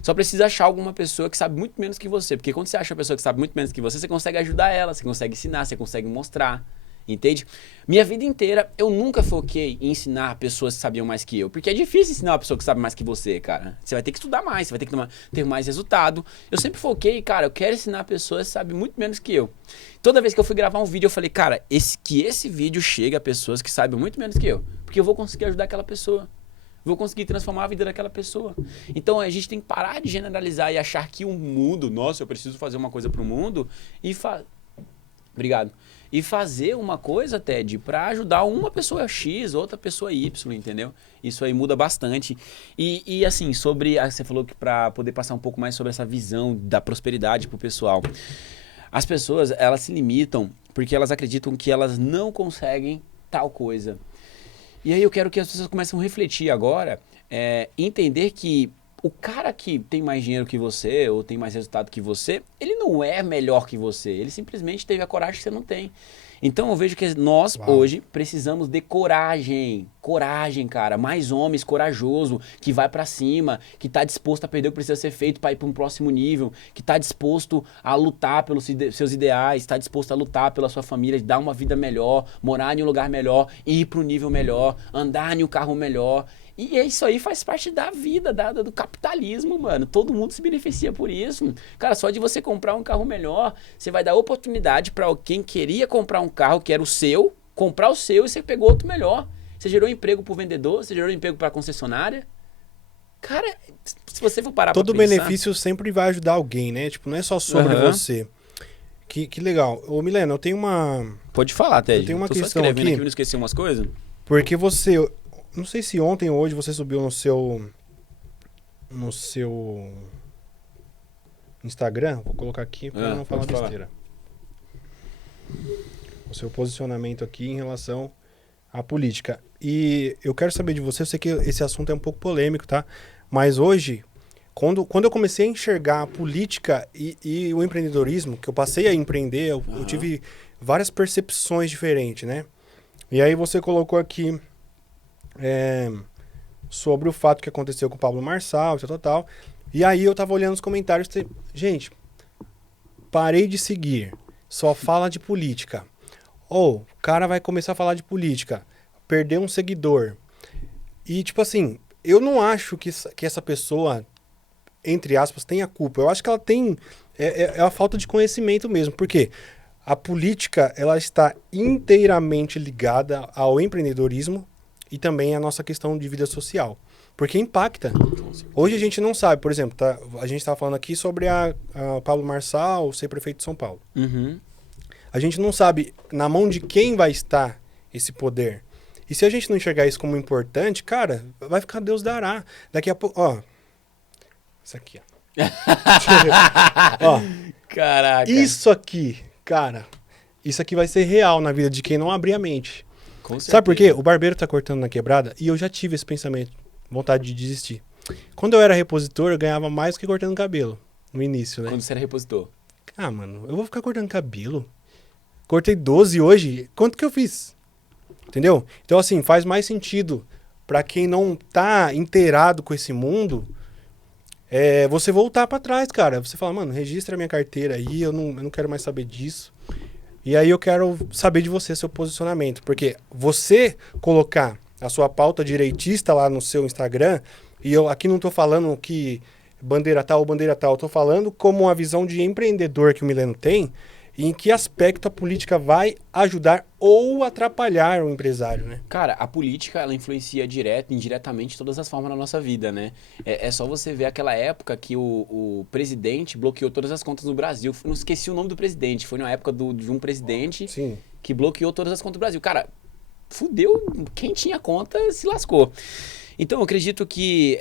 Só precisa achar alguma pessoa que sabe muito menos que você. Porque quando você acha uma pessoa que sabe muito menos que você consegue ajudar ela, você consegue ensinar, você consegue mostrar. Entende? Minha vida inteira, eu nunca foquei em ensinar pessoas que sabiam mais que eu. Porque é difícil ensinar uma pessoa que sabe mais que você, cara. Você vai ter que estudar mais, você vai ter que ter mais resultado. Eu sempre foquei, cara, eu quero ensinar pessoas que sabem muito menos que eu. Toda vez que eu fui gravar um vídeo, eu falei, cara, esse vídeo chega a pessoas que sabem muito menos que eu. Porque eu vou conseguir ajudar aquela pessoa. Vou conseguir transformar a vida daquela pessoa. Então a gente tem que parar de generalizar e achar que o mundo, nossa, eu preciso fazer uma coisa pro mundo e Obrigado. E fazer uma coisa, Ted, para ajudar uma pessoa X, outra pessoa Y, entendeu? Isso aí muda bastante. E assim, você falou que para poder passar um pouco mais sobre essa visão da prosperidade pro pessoal. As pessoas, elas se limitam porque elas acreditam que elas não conseguem tal coisa. E aí eu quero que as pessoas comecem a refletir agora, entender que o cara que tem mais dinheiro que você ou tem mais resultado que você, ele não é melhor que você. Ele simplesmente teve a coragem que você não tem. Então eu vejo que nós hoje precisamos de coragem. Coragem, cara. Mais homens corajoso, que vai pra cima, que tá disposto a perder o que precisa ser feito para ir para um próximo nível, que tá disposto a lutar pelos seus ideais, tá disposto a lutar pela sua família, dar uma vida melhor, morar em um lugar melhor, ir para um nível melhor, andar em um carro melhor. E isso aí faz parte da vida, do capitalismo, mano. Todo mundo se beneficia por isso. Cara, só de você comprar um carro melhor, você vai dar oportunidade para quem queria comprar um carro que era o seu, comprar o seu e você pegou outro melhor. Você gerou emprego pro vendedor, você gerou emprego pra concessionária. Cara, se você for parar todo pra pensar... benefício sempre vai ajudar alguém, né? Tipo, não é só sobre você. Que legal. Ô, Milena, eu tenho uma... Pode falar, Ted. Eu tenho uma Tô questão só aqui. Não esqueci umas coisas. Porque você... Não sei se ontem ou hoje você subiu no seu Instagram. Vou colocar aqui para não falar besteira. O seu posicionamento aqui em relação à política. E eu quero saber de você, eu sei que esse assunto é um pouco polêmico, tá? Mas hoje, quando eu comecei a enxergar a política e o empreendedorismo, que eu passei a empreender, eu tive várias percepções diferentes, né? E aí você colocou aqui... sobre o fato que aconteceu com o Pablo Marçal, tal. E aí eu tava olhando os comentários, gente, parei de seguir, só fala de política. Ou, o cara vai começar a falar de política, perder um seguidor. E tipo assim, eu não acho que essa pessoa, entre aspas, tenha culpa. Eu acho que ela tem, é a falta de conhecimento mesmo, porque a política, ela está inteiramente ligada ao empreendedorismo, e também a nossa questão de vida social. Porque impacta. Hoje a gente não sabe, por exemplo, a gente estava falando aqui sobre a Pablo Marçal ser prefeito de São Paulo. A gente não sabe na mão de quem vai estar esse poder. E se a gente não enxergar isso como importante, cara, vai ficar Deus dará. Daqui a pouco, ó. Isso aqui, ó. Ó. Caraca. Isso aqui, cara. Isso aqui vai ser real na vida de quem não abrir a mente. Sabe por quê? O barbeiro tá cortando na quebrada e eu já tive esse pensamento, vontade de desistir. Quando eu era repositor, eu ganhava mais do que cortando cabelo, no início, né? Quando você era repositor? Ah, mano, eu vou ficar cortando cabelo? Cortei 12 hoje, quanto que eu fiz? Entendeu? Então, assim, faz mais sentido pra quem não tá inteirado com esse mundo, você voltar pra trás, cara. Você fala, mano, registra a minha carteira aí, eu não quero mais saber disso. E aí eu quero saber de você, seu posicionamento. Porque você colocar a sua pauta direitista lá no seu Instagram, e eu aqui não tô falando que bandeira tal ou bandeira tal, eu tô falando como uma visão de empreendedor que o Mileno tem, e em que aspecto a política vai ajudar ou atrapalhar o empresário, né? Cara, a política, ela influencia direto e indiretamente todas as formas da nossa vida, né? É só você ver aquela época que o presidente bloqueou todas as contas no Brasil. Eu não esqueci o nome do presidente. Foi na época de um presidente Sim. que bloqueou todas as contas do Brasil. Cara, fudeu. Quem tinha conta se lascou. Então, eu acredito que...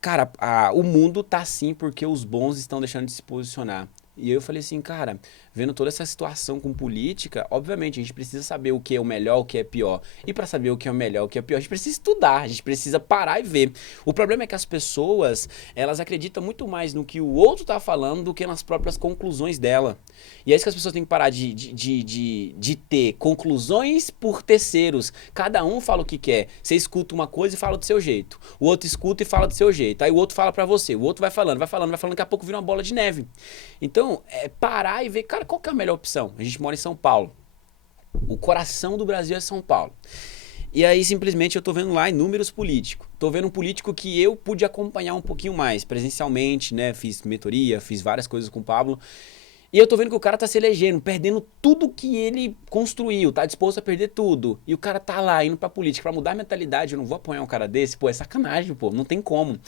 Cara, o mundo tá assim porque os bons estão deixando de se posicionar. E eu falei assim, cara, vendo toda essa situação com política, obviamente a gente precisa saber o que é o melhor, o que é pior. E para saber o que é o melhor, o que é o pior, a gente precisa estudar, a gente precisa parar e ver. O problema é que as pessoas, elas acreditam muito mais no que o outro tá falando do que nas próprias conclusões dela. E é isso que as pessoas têm que parar de ter conclusões por terceiros. Cada um fala o que quer. Você escuta uma coisa e fala do seu jeito. O outro escuta e fala do seu jeito. Aí o outro fala pra você. O outro vai falando, daqui a pouco vira uma bola de neve. Então, é parar e ver, cara, qual que é a melhor opção? A gente mora em São Paulo. O coração do Brasil é São Paulo. E aí, simplesmente, eu tô vendo lá inúmeros políticos. Tô vendo um político que eu pude acompanhar um pouquinho mais, presencialmente, né? Fiz mentoria, fiz várias coisas com o Pablo. E eu tô vendo que o cara tá se elegendo, perdendo tudo que ele construiu, tá disposto a perder tudo. E o cara tá lá, indo pra política, pra mudar a mentalidade, eu não vou apoiar um cara desse, pô, é sacanagem, pô, não tem como.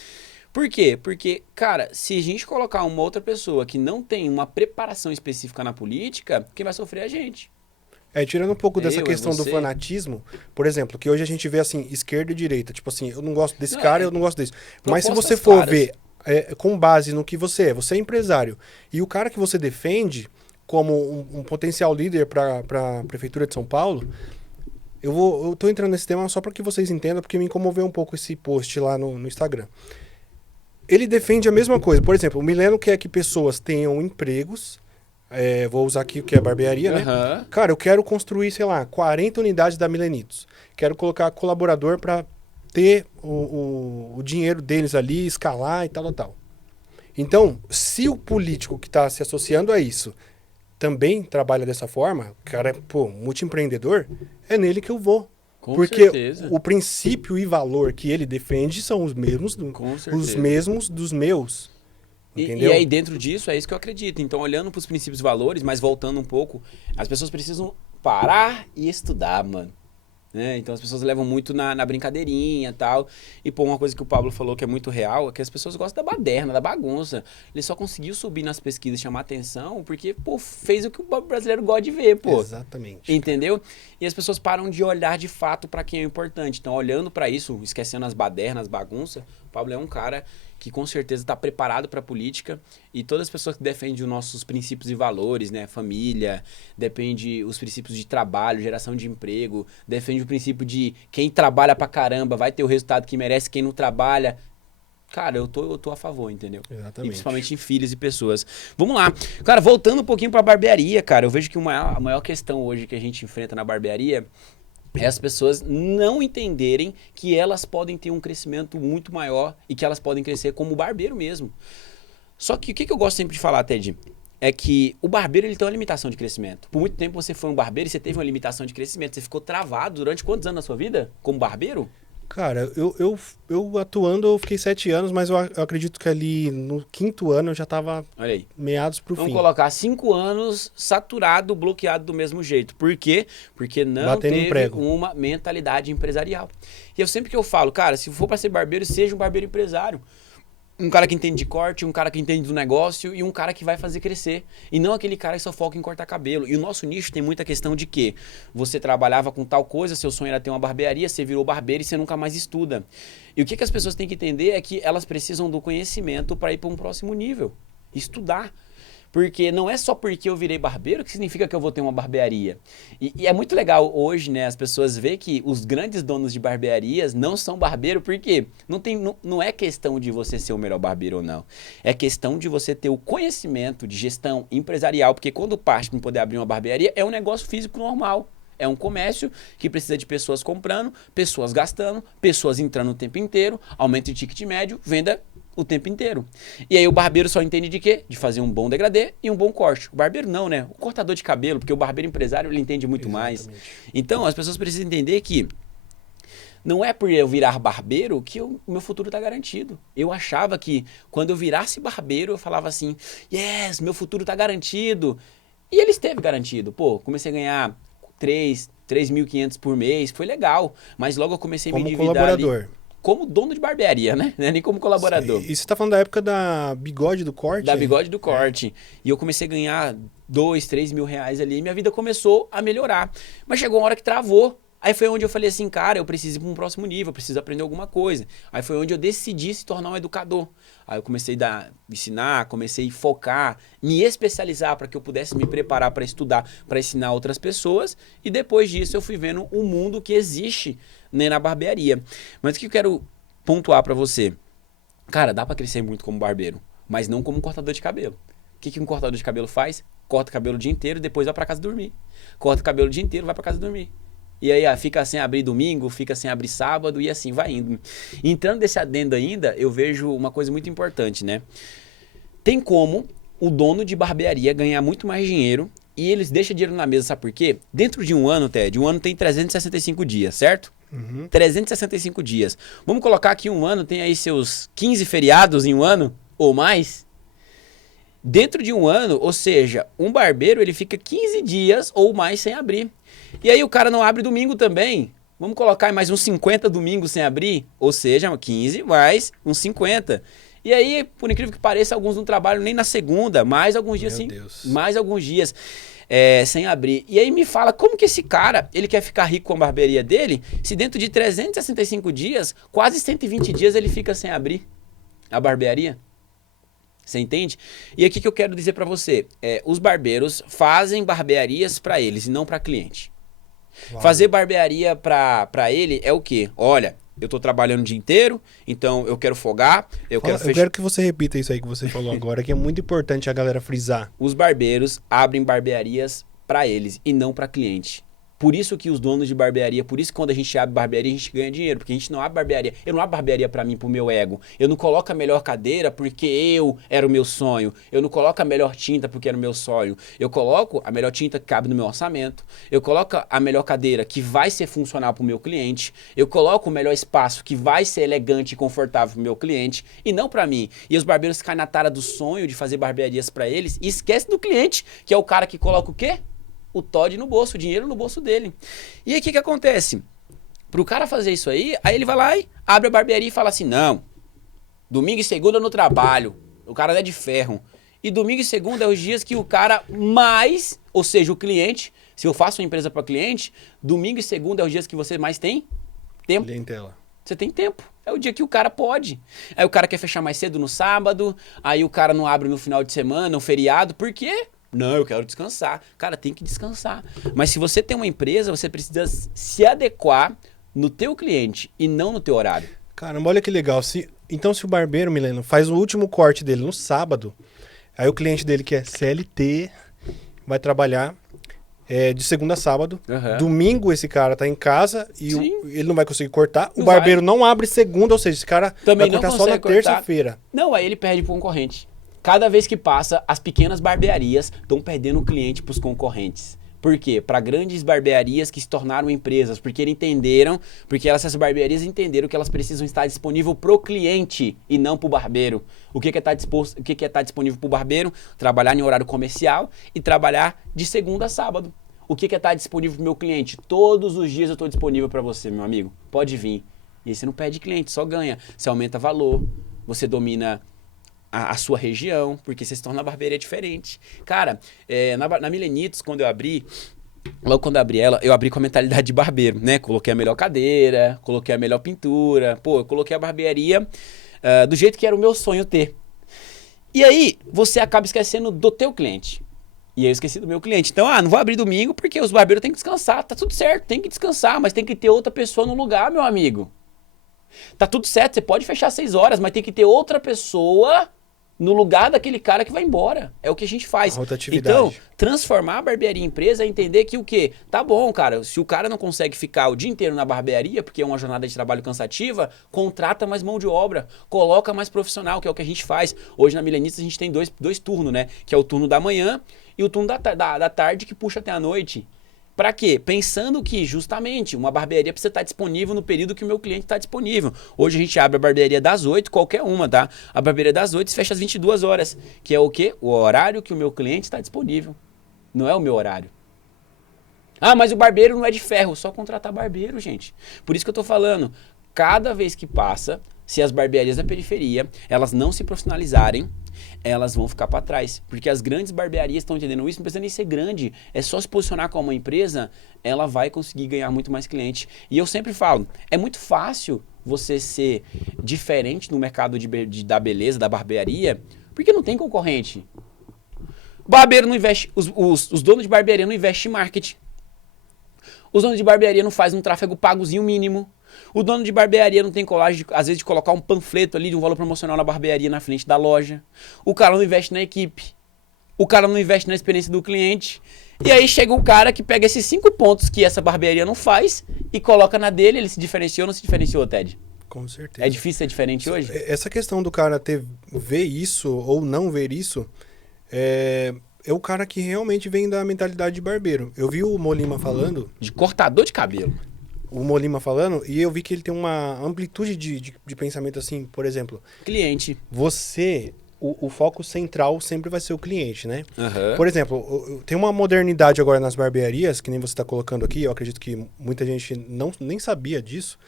Por quê? Porque, cara, se a gente colocar uma outra pessoa que não tem uma preparação específica na política, quem vai sofrer é a gente. Tirando um pouco dessa É questão do você. fanatismo, por exemplo, que hoje a gente vê assim, esquerda e direita, tipo assim, eu não gosto desse Não, cara, eu não gosto desse. Mas se você propostas for claras. ver com base no que você é empresário, e o cara que você defende como um potencial líder para a Prefeitura de São Paulo, eu tô entrando nesse tema só para que vocês entendam, porque me comoveu um pouco esse post lá no Instagram. Ele defende a mesma coisa. Por exemplo, o Mileno quer que pessoas tenham empregos. Vou usar aqui o que é barbearia, né? Aham. Cara, eu quero construir, sei lá, 40 unidades da Milenitos. Quero colocar colaborador para ter o dinheiro deles ali, escalar e tal, tal, tal. Então, se o político que está se associando a isso também trabalha dessa forma, o cara é, pô, multiempreendedor, é nele que eu vou. Com Porque certeza. o princípio e valor que ele defende são os mesmos, Com os certeza. mesmos dos meus. Entendeu? E aí dentro disso é isso que eu acredito. Então, olhando para os princípios e valores, mas voltando um pouco, as pessoas precisam parar e estudar, mano. Né? Então as pessoas levam muito na brincadeirinha e tal. E pô, uma coisa que o Pablo falou que é muito real é que as pessoas gostam da baderna, da bagunça. Ele só conseguiu subir nas pesquisas e chamar atenção porque, pô, fez o que o brasileiro gosta de ver, pô. Exatamente. Entendeu? E as pessoas param de olhar de fato para quem é importante. Então, olhando para isso, esquecendo as badernas, as bagunças, o Pablo é um cara que com certeza está preparado para a política e todas as pessoas que defendem os nossos princípios e valores, né, família, defende os princípios de trabalho, geração de emprego, defende o princípio de quem trabalha pra caramba vai ter o resultado que merece, quem não trabalha. Cara, eu tô a favor, entendeu? Exatamente. E principalmente em filhos e pessoas. Vamos lá. Cara, voltando um pouquinho pra barbearia, cara, eu vejo que a maior questão hoje que a gente enfrenta na barbearia é as pessoas não entenderem que elas podem ter um crescimento muito maior e que elas podem crescer como barbeiro mesmo. Só que o que eu gosto sempre de falar, Ted, é que o barbeiro ele tem uma limitação de crescimento. Por muito tempo você foi um barbeiro e você teve uma limitação de crescimento. Você ficou travado durante quantos anos na sua vida como barbeiro? Cara, eu atuando, eu fiquei 7 anos, mas eu acredito que ali no 5º ano eu já tava Olha aí. meados pro Vamos fim. colocar 5 anos saturado, bloqueado do mesmo jeito. Por quê? Porque não Batendo teve emprego. uma mentalidade empresarial. E eu sempre que eu falo, cara, se for para ser barbeiro, seja um barbeiro empresário. Um cara que entende de corte, um cara que entende do negócio e um cara que vai fazer crescer. E não aquele cara que só foca em cortar cabelo. E o nosso nicho tem muita questão de que você trabalhava com tal coisa, seu sonho era ter uma barbearia, você virou barbeiro e você nunca mais estuda. E o que as pessoas têm que entender é que elas precisam do conhecimento para ir para um próximo nível. Estudar. Porque não é só porque eu virei barbeiro que significa que eu vou ter uma barbearia. E é muito legal hoje, né, as pessoas verem que os grandes donos de barbearias não são barbeiro, porque não é questão de você ser o melhor barbeiro ou não. É questão de você ter o conhecimento de gestão empresarial, porque quando parte para poder abrir uma barbearia, é um negócio físico normal. É um comércio que precisa de pessoas comprando, pessoas gastando, pessoas entrando o tempo inteiro, aumento de ticket médio, venda o tempo inteiro. E aí o barbeiro só entende de quê? De fazer um bom degradê e um bom corte. O barbeiro não, né? O cortador de cabelo, porque o barbeiro empresário ele entende muito mais. Então as pessoas precisam entender que não é por eu virar barbeiro que o meu futuro tá garantido. Eu achava que quando eu virasse barbeiro eu falava assim, yes, meu futuro tá garantido. E ele esteve garantido. Pô, comecei a ganhar 3.500 por mês, foi legal. Mas logo eu comecei a me Como endividar colaborador. ali como dono de barbearia, né? Nem como colaborador. E você tá falando da época da bigode do corte? Da bigode do corte. E eu comecei a ganhar 2, 3 mil reais ali e minha vida começou a melhorar. Mas chegou uma hora que travou. Aí foi onde eu falei assim, cara, eu preciso ir para um próximo nível, eu preciso aprender alguma coisa. Aí foi onde eu decidi se tornar um educador. Aí eu comecei a ensinar, comecei a focar, me especializar para que eu pudesse me preparar para estudar, para ensinar outras pessoas. E depois disso eu fui vendo o mundo que existe, né, na barbearia. Mas o que eu quero pontuar para você? Cara, dá para crescer muito como barbeiro, mas não como cortador de cabelo. O que um cortador de cabelo faz? Corta o cabelo o dia inteiro e depois vai para casa dormir. Corta o cabelo o dia inteiro e vai para casa dormir. E aí fica sem abrir domingo, fica sem abrir sábado e assim vai indo. Entrando desse adendo ainda, eu vejo uma coisa muito importante, né? Tem como o dono de barbearia ganhar muito mais dinheiro e eles deixam dinheiro na mesa, sabe por quê? Dentro de um ano, Ted, um ano tem 365 dias, certo? 365 dias. Vamos colocar que um ano tem aí seus 15 feriados em um ano ou mais? Dentro de um ano, ou seja, um barbeiro ele fica 15 dias ou mais sem abrir. E aí o cara não abre domingo também. Vamos colocar mais uns 50 domingos sem abrir, ou seja, 15 mais uns 50. E aí, por incrível que pareça, alguns não trabalham nem na segunda, mais alguns dias sim, mais alguns dias sem abrir. E aí me fala, como que esse cara, ele quer ficar rico com a barbearia dele, se dentro de 365 dias, quase 120 dias ele fica sem abrir a barbearia? Você entende? E aqui que eu quero dizer pra você, os barbeiros fazem barbearias pra eles e não pra cliente. Uau. Fazer barbearia pra ele é o quê? Olha, eu tô trabalhando o dia inteiro, então eu quero folgar, eu quero que você repita isso aí que você falou agora, que é muito importante a galera frisar. Os barbeiros abrem barbearias pra eles e não pra cliente. Por isso que os donos de barbearia, por isso que quando a gente abre barbearia, a gente ganha dinheiro, porque a gente não abre barbearia. Eu não abro barbearia pra mim, pro meu ego. Eu não coloco a melhor cadeira porque eu era o meu sonho. Eu não coloco a melhor tinta porque era o meu sonho. Eu coloco a melhor tinta que cabe no meu orçamento. Eu coloco a melhor cadeira que vai ser funcional pro meu cliente. Eu coloco o melhor espaço que vai ser elegante e confortável pro meu cliente e não pra mim. E os barbeiros caem na tara do sonho de fazer barbearias pra eles e esquecem do cliente, que é o cara que coloca o quê? O Todd no bolso, o dinheiro no bolso dele. E aí o que acontece? Pro cara fazer isso aí ele vai lá e abre a barbearia e fala assim, não, domingo e segunda no trabalho, o cara é de ferro. E domingo e segunda é os dias que o cara mais, ou seja, o cliente, se eu faço uma empresa para cliente, domingo e segunda é os dias que você mais tem tempo. Clientela. Você tem tempo. É o dia que o cara pode. Aí o cara quer fechar mais cedo no sábado, aí o cara não abre no final de semana, no feriado, por quê? Não, eu quero descansar. Cara, tem que descansar. Mas se você tem uma empresa, você precisa se adequar no teu cliente e não no teu horário. Caramba, olha que legal. Então se o barbeiro, Mileno, faz o último corte dele no sábado, aí o cliente dele que é CLT vai trabalhar de segunda a sábado. Domingo esse cara tá em casa e ele não vai conseguir cortar. O barbeiro não abre segunda, ou seja, esse cara também vai cortar só na terça-feira. Não, aí ele perde pro concorrente. Cada vez que passa, as pequenas barbearias estão perdendo o cliente para os concorrentes. Por quê? Para grandes barbearias que se tornaram empresas, porque essas barbearias entenderam que elas precisam estar disponível pro cliente e não pro barbeiro. O que é estar disponível pro barbeiro? Trabalhar em horário comercial e trabalhar de segunda a sábado. O que é estar disponível pro meu cliente? Todos os dias eu estou disponível para você, meu amigo. Pode vir. E aí você não perde cliente, só ganha. Você aumenta valor, você domina a sua região, porque você se torna uma barbearia diferente. Cara, na Milenitos, logo quando eu abri ela, eu abri com a mentalidade de barbeiro, né? Coloquei a melhor cadeira, coloquei a melhor pintura, eu coloquei a barbearia do jeito que era o meu sonho ter. E aí, você acaba esquecendo do teu cliente. E eu esqueci do meu cliente. Então, não vou abrir domingo porque os barbeiros têm que descansar. Tá tudo certo, tem que descansar, mas tem que ter outra pessoa no lugar, meu amigo. Tá tudo certo, você pode fechar 6 horas, mas tem que ter outra pessoa no lugar daquele cara que vai embora. É o que a gente faz. Então, transformar a barbearia em empresa é entender que o quê? Tá bom, cara, se o cara não consegue ficar o dia inteiro na barbearia, porque é uma jornada de trabalho cansativa, contrata mais mão de obra, coloca mais profissional, que é o que a gente faz. Hoje na Milenistas a gente tem dois turnos, né? Que é o turno da manhã e o turno da tarde que puxa até a noite. Pra quê? Pensando que, justamente, uma barbearia precisa estar disponível no período que o meu cliente está disponível. Hoje a gente abre a barbearia das 8, qualquer uma, tá? A barbearia das 8 fecha às 22 horas, que é o quê? O horário que o meu cliente está disponível. Não é o meu horário. Mas o barbeiro não é de ferro. Só contratar barbeiro, gente. Por isso que eu tô falando, cada vez que passa, se as barbearias da periferia, elas não se profissionalizarem, elas vão ficar para trás. Porque as grandes barbearias estão entendendo isso, não precisa nem ser grande. É só se posicionar como uma empresa, ela vai conseguir ganhar muito mais cliente. E eu sempre falo, é muito fácil você ser diferente no mercado da beleza, da barbearia, porque não tem concorrente. O barbeiro não investe, os donos de barbearia não investem em marketing. Os donos de barbearia não fazem um tráfego pagozinho mínimo. O dono de barbearia não tem coragem, às vezes, de colocar um panfleto ali de um valor promocional na barbearia na frente da loja. O cara não investe na equipe. O cara não investe na experiência do cliente. E aí chega um cara que pega esses 5 pontos que essa barbearia não faz e coloca na dele. Ele se diferenciou ou não se diferenciou, Ted? Com certeza. É difícil ser diferente hoje? Essa questão do cara ver isso ou não ver isso é o cara que realmente vem da mentalidade de barbeiro. Eu vi o Molima falando... De cortador de cabelo. O Molima falando, e eu vi que ele tem uma amplitude de pensamento assim, por exemplo... Cliente. O foco central sempre vai ser o cliente, né? Uhum. Por exemplo, tem uma modernidade agora nas barbearias, que nem você está colocando aqui, eu acredito que muita gente nem sabia disso,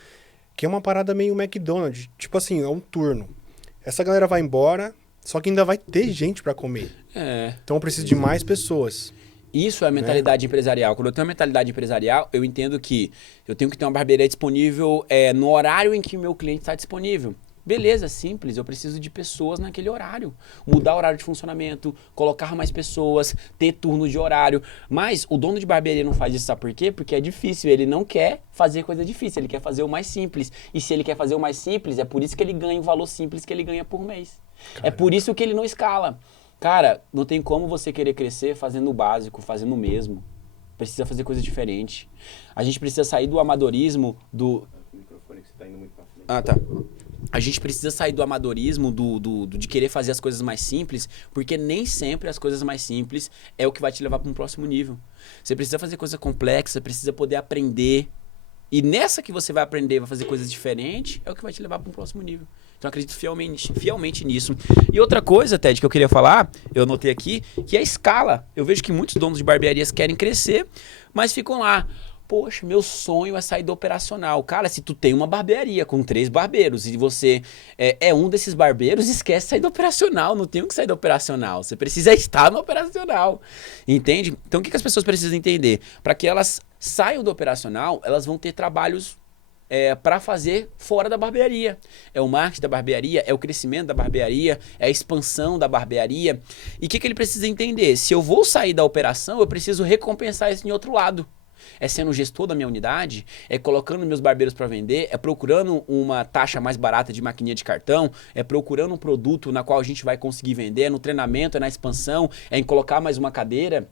que é uma parada meio McDonald's. Tipo assim, é um turno. Essa galera vai embora, só que ainda vai ter gente para comer. Então eu preciso de mais pessoas. Isso é a mentalidade empresarial. Quando eu tenho uma mentalidade empresarial, eu entendo que eu tenho que ter uma barbearia disponível no horário em que o meu cliente está disponível. Beleza, simples, eu preciso de pessoas naquele horário. Mudar o horário de funcionamento, colocar mais pessoas, ter turno de horário. Mas o dono de barbearia não faz isso, sabe por quê? Porque é difícil, ele não quer fazer coisa difícil, ele quer fazer o mais simples. E se ele quer fazer o mais simples, é por isso que ele ganha o valor simples que ele ganha por mês. Caramba. É por isso que ele não escala. Cara, não tem como você querer crescer fazendo o básico, fazendo o mesmo. Precisa fazer coisa diferente. A gente precisa sair do amadorismo do... O microfone que você tá indo muito pra frente. Ah, tá. A gente precisa sair do amadorismo, de querer fazer as coisas mais simples, porque nem sempre as coisas mais simples é o que vai te levar para um próximo nível. Você precisa fazer coisa complexa, precisa poder aprender. E nessa que você vai aprender, vai fazer coisas diferentes, é o que vai te levar para um próximo nível. Então eu acredito fielmente nisso. E outra coisa, Ted, que eu queria falar, eu anotei aqui, que é a escala. Eu vejo que muitos donos de barbearias querem crescer, mas ficam lá. Poxa, meu sonho é sair do operacional. Cara, se tu tem uma barbearia com 3 barbeiros e você é um desses barbeiros, esquece sair do operacional. Não tem o que sair do operacional. Você precisa estar no operacional. Entende? Então o que as pessoas precisam entender? Para que elas saiam do operacional, elas vão ter trabalhos para fazer fora da barbearia. É o marketing da barbearia, é o crescimento da barbearia, é a expansão da barbearia. E o que ele precisa entender? Se eu vou sair da operação, eu preciso recompensar isso em outro lado. É sendo gestor da minha unidade, é colocando meus barbeiros para vender, é procurando uma taxa mais barata de maquininha de cartão, é procurando um produto na qual a gente vai conseguir vender, é no treinamento, é na expansão, é em colocar mais uma cadeira.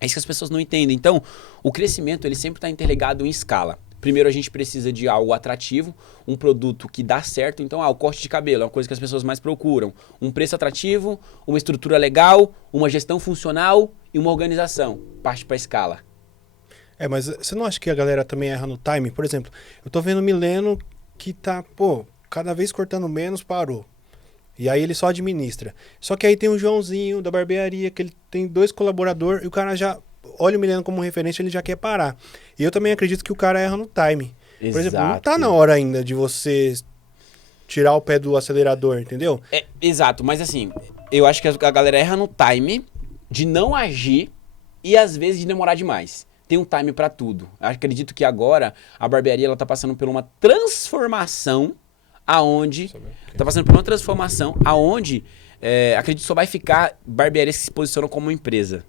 É isso que as pessoas não entendem. Então, o crescimento ele sempre está interligado em escala. Primeiro a gente precisa de algo atrativo, um produto que dá certo. Então, o corte de cabelo é uma coisa que as pessoas mais procuram. Um preço atrativo, uma estrutura legal, uma gestão funcional e uma organização. Parte para a escala. Mas você não acha que a galera também erra no timing? Por exemplo, eu tô vendo o Mileno que tá, cada vez cortando menos, parou. E aí ele só administra. Só que aí tem o Joãozinho da barbearia, que ele tem 2 colaboradores, e o cara já olha o Mileno como referência, ele já quer parar. E eu também acredito que o cara erra no timing. Exato. Por exemplo, não tá na hora ainda de você tirar o pé do acelerador, entendeu? Exato, mas assim, eu acho que a galera erra no time de não agir e às vezes de demorar demais. Tem um time para tudo. Eu acredito que agora a barbearia ela tá passando por uma transformação aonde acredito que só vai ficar barbearias que se posicionam como uma empresa.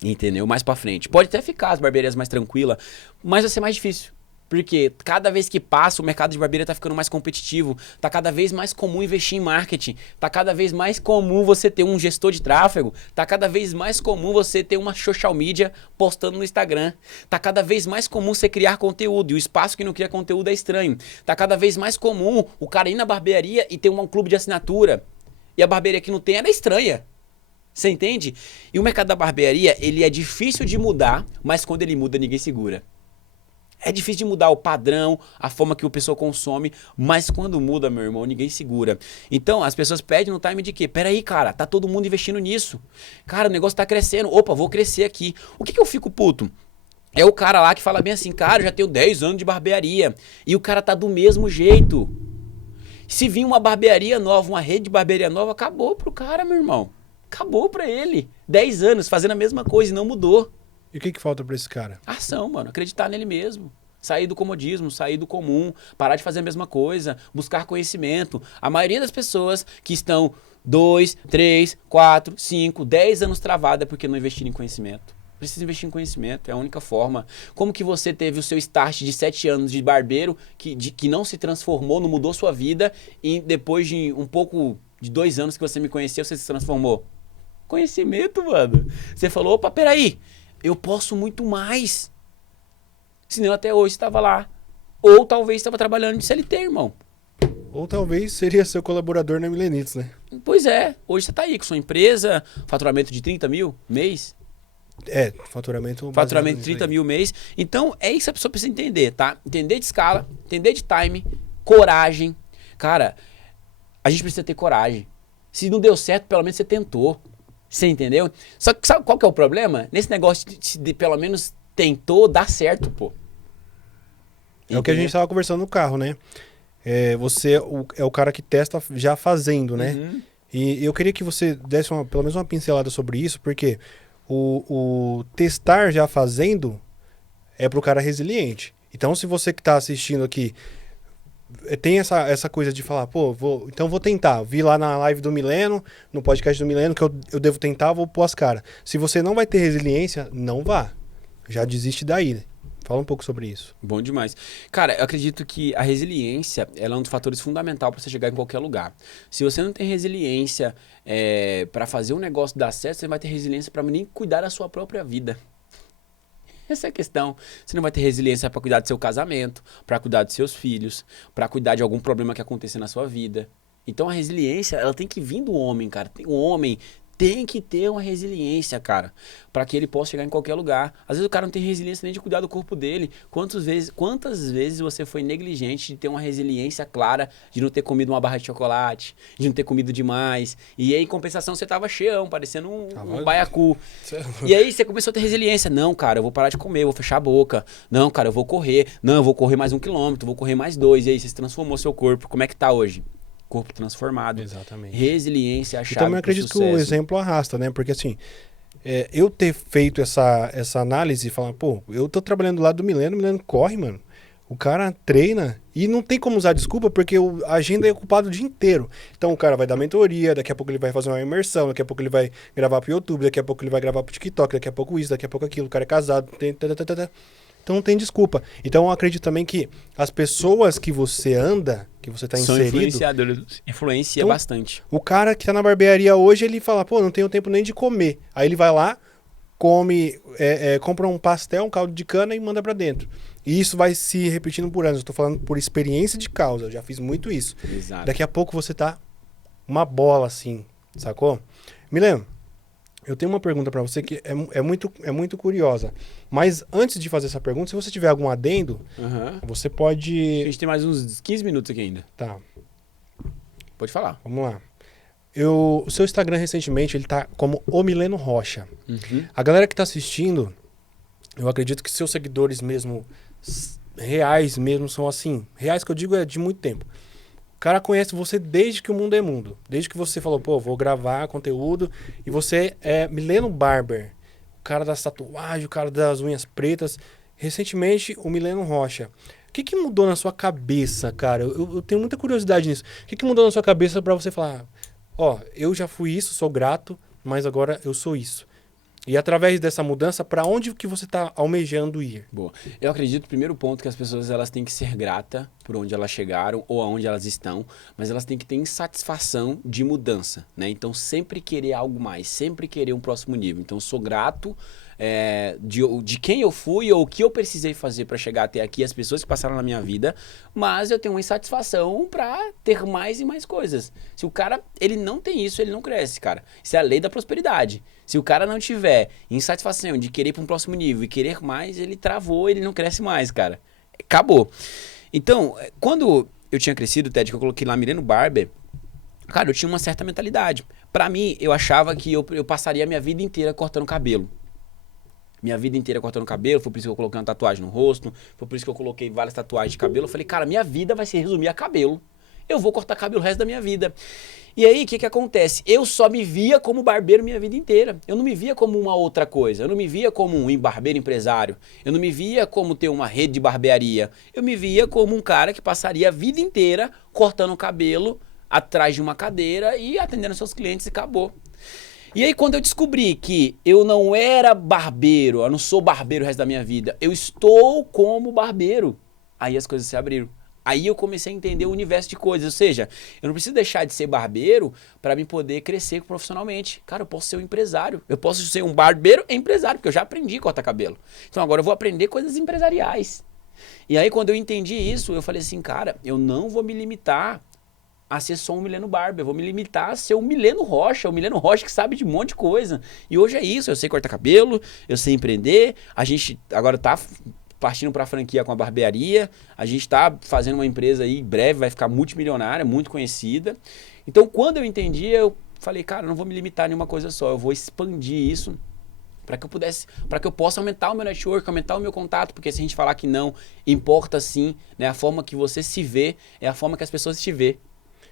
Entendeu? Mais pra frente. Pode até ficar as barbearias mais tranquilas, mas vai ser mais difícil. Porque cada vez que passa, o mercado de barbearia tá ficando mais competitivo. Tá cada vez mais comum investir em marketing. Tá cada vez mais comum você ter um gestor de tráfego. Tá cada vez mais comum você ter uma social media postando no Instagram. Tá cada vez mais comum você criar conteúdo. E o espaço que não cria conteúdo é estranho. Tá cada vez mais comum o cara ir na barbearia e ter um clube de assinatura. E a barbearia que não tem, ela é estranha. Você entende? E o mercado da barbearia, ele é difícil de mudar, mas quando ele muda, ninguém segura. É difícil de mudar o padrão, a forma que o pessoal consome, mas quando muda, meu irmão, ninguém segura. Então, as pessoas pedem no time de quê? Peraí, cara, tá todo mundo investindo nisso. Cara, o negócio tá crescendo. Opa, vou crescer aqui. O que eu fico puto? É o cara lá que fala bem assim, cara, eu já tenho 10 anos de barbearia. E o cara tá do mesmo jeito. Se vir uma barbearia nova, uma rede de barbearia nova, acabou pro cara, meu irmão. Acabou pra ele. 10 anos fazendo a mesma coisa e não mudou. E o que falta pra esse cara? Ação, mano. Acreditar nele mesmo. Sair do comodismo, sair do comum, parar de fazer a mesma coisa, buscar conhecimento. A maioria das pessoas que estão 2, 3, 4, 5, 10 anos travada é porque não investiram em conhecimento. Precisa investir em conhecimento, é a única forma. Como que você teve o seu start de 7 anos de barbeiro, que não se transformou, não mudou sua vida, e depois de um pouco de 2 anos que você me conheceu, você se transformou? Conhecimento, mano. Você falou, opa, peraí, eu posso muito mais. Senão até hoje estava lá. Ou talvez estava trabalhando de CLT, irmão. Ou talvez seria seu colaborador na Milenitos, né? Pois é, hoje você tá aí com sua empresa, faturamento de 30 mil mês. Faturamento De 30 mil mês. Então, é isso que a pessoa precisa entender, tá? Entender de escala, entender de time, coragem. Cara, a gente precisa ter coragem. Se não deu certo, pelo menos você tentou. Você entendeu? Só que sabe qual que é o problema? Nesse negócio de pelo menos tentou, dar certo, pô. É o que a gente tava conversando no carro, né? Você é o cara que testa já fazendo, né? Uhum. E eu queria que você desse pelo menos uma pincelada sobre isso, porque o testar já fazendo é pro cara resiliente. Então, se você que tá assistindo aqui tem essa coisa de falar, pô, vou tentar. Vi lá na live do Mileno, no podcast do Mileno, que eu devo tentar, vou pôr as caras. Se você não vai ter resiliência, não vá. Já desiste daí, né? Fala um pouco sobre isso. Bom demais. Cara, eu acredito que a resiliência ela é um dos fatores fundamentais para você chegar em qualquer lugar. Se você não tem resiliência para fazer um negócio dar certo, você vai ter resiliência para nem cuidar da sua própria vida. Essa é a questão. Você não vai ter resiliência para cuidar do seu casamento, para cuidar dos seus filhos, para cuidar de algum problema que aconteça na sua vida. Então a resiliência, ela tem que vir do homem, cara. O homem tem que ter uma resiliência, cara, para que ele possa chegar em qualquer lugar. Às vezes o cara não tem resiliência nem de cuidar do corpo dele. Quantas vezes você foi negligente de ter uma resiliência clara, de não ter comido uma barra de chocolate, de não ter comido demais, e aí em compensação você tava cheião, parecendo um baiacu. E aí você começou a ter resiliência. Não, cara, eu vou parar de comer, eu vou fechar a boca. Não, cara, eu vou correr. Não, eu vou correr mais 1 quilômetro, vou correr mais 2. E aí você se transformou seu corpo. Como é que tá hoje? Corpo transformado. Exatamente. Resiliência, a chave. E também acredito que o exemplo arrasta, né? Porque assim, eu ter feito essa análise e falar, pô, eu tô trabalhando do lado do Mileno, o Mileno corre, mano. O cara treina e não tem como usar desculpa porque a agenda é ocupada o dia inteiro. Então o cara vai dar mentoria, daqui a pouco ele vai fazer uma imersão, daqui a pouco ele vai gravar pro YouTube, daqui a pouco ele vai gravar pro TikTok, daqui a pouco isso, daqui a pouco aquilo, o cara é casado, então não tem desculpa. Então eu acredito também que as pessoas que você anda, que você tá inserido... São influenciadores. Influencia então, bastante. O cara que tá na barbearia hoje, ele fala, pô, não tenho tempo nem de comer. Aí ele vai lá, come, compra um pastel, um caldo de cana e manda pra dentro. E isso vai se repetindo por anos. Eu tô falando por experiência de causa, eu já fiz muito isso. Exato. Daqui a pouco você tá uma bola assim, sacou? Mileno, eu tenho uma pergunta pra você que é muito curiosa. Mas antes de fazer essa pergunta, se você tiver algum adendo, você pode... A gente tem mais uns 15 minutos aqui ainda. Tá. Pode falar. Vamos lá. O seu Instagram recentemente, ele tá como O Mileno Rocha. Uhum. A galera que tá assistindo, eu acredito que seus seguidores mesmo, reais mesmo, são assim. Reais que eu digo é de muito tempo. O cara conhece você desde que o mundo é mundo. Desde que você falou, pô, vou gravar conteúdo. E você é Mileno Barber. O cara das tatuagens, o cara das unhas pretas. Recentemente, o Mileno Rocha. O que mudou na sua cabeça, cara? Eu tenho muita curiosidade nisso. O que mudou na sua cabeça pra você falar, ó, eu já fui isso, sou grato, mas agora eu sou isso. E através dessa mudança, para onde que você está almejando ir? Boa. Eu acredito, primeiro ponto, que as pessoas elas têm que ser gratas por onde elas chegaram ou aonde elas estão, mas elas têm que ter insatisfação de mudança, né? Então, sempre querer algo mais, sempre querer um próximo nível. Então, eu sou grato de quem eu fui ou o que eu precisei fazer para chegar até aqui, as pessoas que passaram na minha vida, mas eu tenho uma insatisfação para ter mais e mais coisas. Se o cara, ele não tem isso, ele não cresce, cara. Isso é a lei da prosperidade. Se o cara não tiver insatisfação de querer ir para um próximo nível e querer mais, ele travou, ele não cresce mais, cara. Acabou. Então, quando eu tinha crescido, Ted, que eu coloquei lá Mileno Barber, cara, eu tinha uma certa mentalidade. Pra mim, eu achava que eu passaria a minha vida inteira cortando cabelo. Minha vida inteira cortando cabelo, foi por isso que eu coloquei uma tatuagem no rosto, foi por isso que eu coloquei várias tatuagens de cabelo. Eu falei, cara, minha vida vai se resumir a cabelo. eu vou cortar cabelo o resto da minha vida. E aí, o que acontece? Eu só me via como barbeiro minha vida inteira. Eu não me via como uma outra coisa. Eu não me via como um barbeiro empresário. Eu não me via como ter uma rede de barbearia. Eu me via como um cara que passaria a vida inteira cortando o cabelo atrás de uma cadeira e atendendo seus clientes e acabou. E aí, quando eu descobri que eu não era barbeiro, eu não sou barbeiro o resto da minha vida, eu estou como barbeiro, aí as coisas se abriram. Aí eu comecei a entender o universo de coisas, ou seja, eu não preciso deixar de ser barbeiro para me poder crescer profissionalmente. Cara, eu posso ser um empresário, eu posso ser um barbeiro e empresário, porque eu já aprendi a cortar cabelo. Então agora eu vou aprender coisas empresariais. E aí quando eu entendi isso, eu falei assim, cara, eu não vou me limitar a ser só um Mileno Barber, eu vou me limitar a ser um Mileno Rocha que sabe de um monte de coisa. E hoje é isso, eu sei cortar cabelo, eu sei empreender, a gente agora tá partindo para a franquia com a barbearia, a gente está fazendo uma empresa aí, em breve vai ficar multimilionária, muito conhecida. Então, quando eu entendi, eu falei, cara, eu não vou me limitar a nenhuma coisa só, eu vou expandir isso para que eu possa aumentar o meu network, aumentar o meu contato, porque se a gente falar que não, importa sim, né? A forma que você se vê é a forma que as pessoas te vê.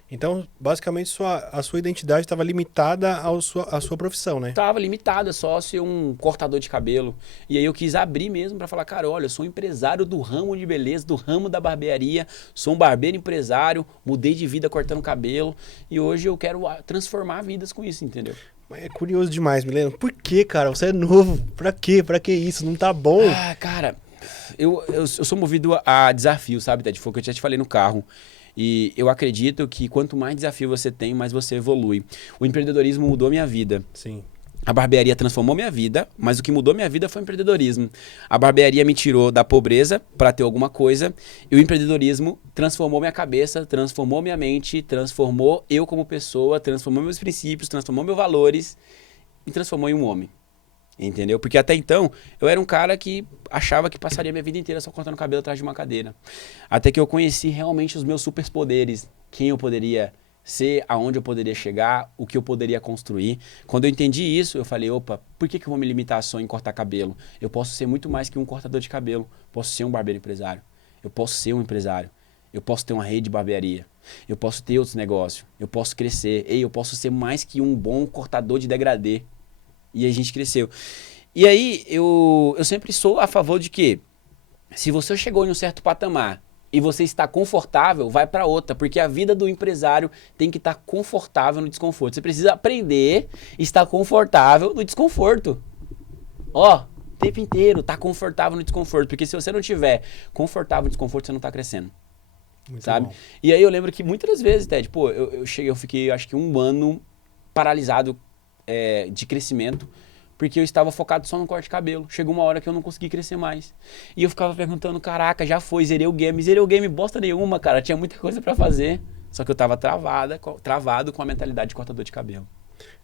Então, basicamente, a sua identidade estava limitada à sua profissão, né? Tava limitada só a ser um cortador de cabelo. E aí eu quis abrir mesmo para falar, cara, olha, eu sou um empresário do ramo de beleza, do ramo da barbearia, sou um barbeiro empresário, mudei de vida cortando cabelo e hoje eu quero transformar vidas com isso, entendeu? É curioso demais, Mileno. Por que, cara? Você é novo. Pra quê? Pra que isso? Não tá bom? Ah, cara, eu sou movido a desafio, sabe, Ted? Foi o que eu já te falei no carro. E eu acredito que quanto mais desafio você tem, mais você evolui. O empreendedorismo mudou minha vida. Sim. A barbearia transformou minha vida, mas o que mudou minha vida foi o empreendedorismo. A barbearia me tirou da pobreza para ter alguma coisa, e o empreendedorismo transformou minha cabeça, transformou minha mente, transformou eu como pessoa, transformou meus princípios, transformou meus valores e transformou em um homem. Entendeu? Porque até então, eu era um cara que achava que passaria minha vida inteira só cortando cabelo atrás de uma cadeira. Até que eu conheci realmente os meus superpoderes, quem eu poderia ser, aonde eu poderia chegar, o que eu poderia construir. Quando eu entendi isso, eu falei, opa, por que eu vou me limitar só em cortar cabelo? Eu posso ser muito mais que um cortador de cabelo. Posso ser um barbeiro empresário. Eu posso ser um empresário. Eu posso ter uma rede de barbearia. Eu posso ter outros negócios. Eu posso crescer. Eu posso ser mais que um bom cortador de degradê. E a gente cresceu. E aí, eu sempre sou a favor de que, se você chegou em um certo patamar e você está confortável, vai para outra. Porque a vida do empresário tem que estar confortável no desconforto. Você precisa aprender a estar confortável no desconforto. Ó, o tempo inteiro, tá confortável no desconforto. Porque se você não tiver confortável no desconforto, você não tá crescendo. Muito sabe? bom. E aí eu lembro que muitas das vezes, Ted, pô, eu fiquei acho que um ano paralisado de crescimento, porque eu estava focado só no corte de cabelo. Chegou uma hora que eu não consegui crescer mais. E eu ficava perguntando, caraca, já foi, zerei o game bosta nenhuma, cara, tinha muita coisa pra fazer. Só que eu tava travado com a mentalidade de cortador de cabelo.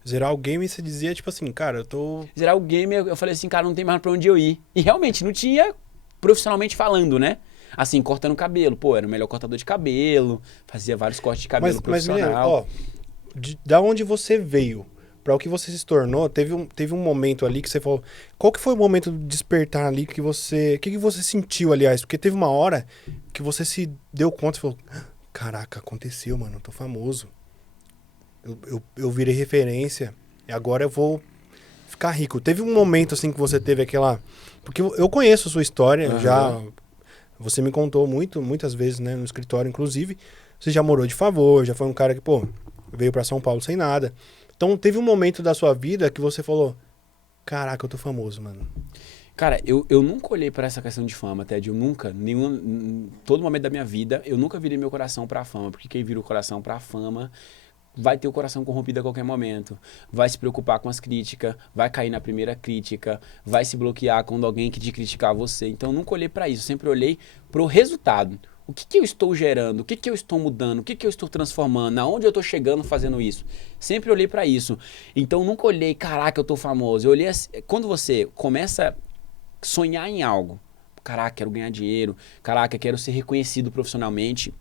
Zerar o game, você dizia, tipo assim, cara, eu tô... Zerar o game, eu falei assim, cara, não tem mais pra onde eu ir. E realmente, não tinha profissionalmente falando, né? Assim, cortando cabelo. Pô, era o melhor cortador de cabelo, fazia vários cortes de cabelo profissional. Mas, menino, ó, da onde você veio para o que você se tornou, teve um momento ali que você falou... Qual que foi o momento de despertar ali que você... O que você sentiu, aliás? Porque teve uma hora que você se deu conta e falou... Caraca, aconteceu, mano, eu tô famoso. Eu virei referência e agora eu vou ficar rico. Teve um momento, assim, que você teve aquela... Porque eu conheço a sua história, já... Você me contou muitas vezes, né, no escritório, inclusive. Você já morou de favor, já foi um cara que, pô, veio pra São Paulo sem nada. Então, teve um momento da sua vida que você falou, caraca, eu tô famoso, mano. Cara, eu nunca olhei pra essa questão de fama, Ted. Eu nunca, todo momento da minha vida, eu nunca virei meu coração pra fama. Porque quem vira o coração pra fama vai ter o coração corrompido a qualquer momento. Vai se preocupar com as críticas, vai cair na primeira crítica, vai se bloquear quando alguém que te criticar você. Então, eu nunca olhei pra isso. Eu sempre olhei pro resultado. O que eu estou gerando? O que eu estou mudando? O que eu estou transformando? Aonde eu estou chegando fazendo isso? Sempre olhei pra isso. Então, nunca olhei, caraca, eu tô famoso. Eu olhei assim, quando você começa a sonhar em algo, caraca, quero ganhar dinheiro, caraca, quero ser reconhecido profissionalmente,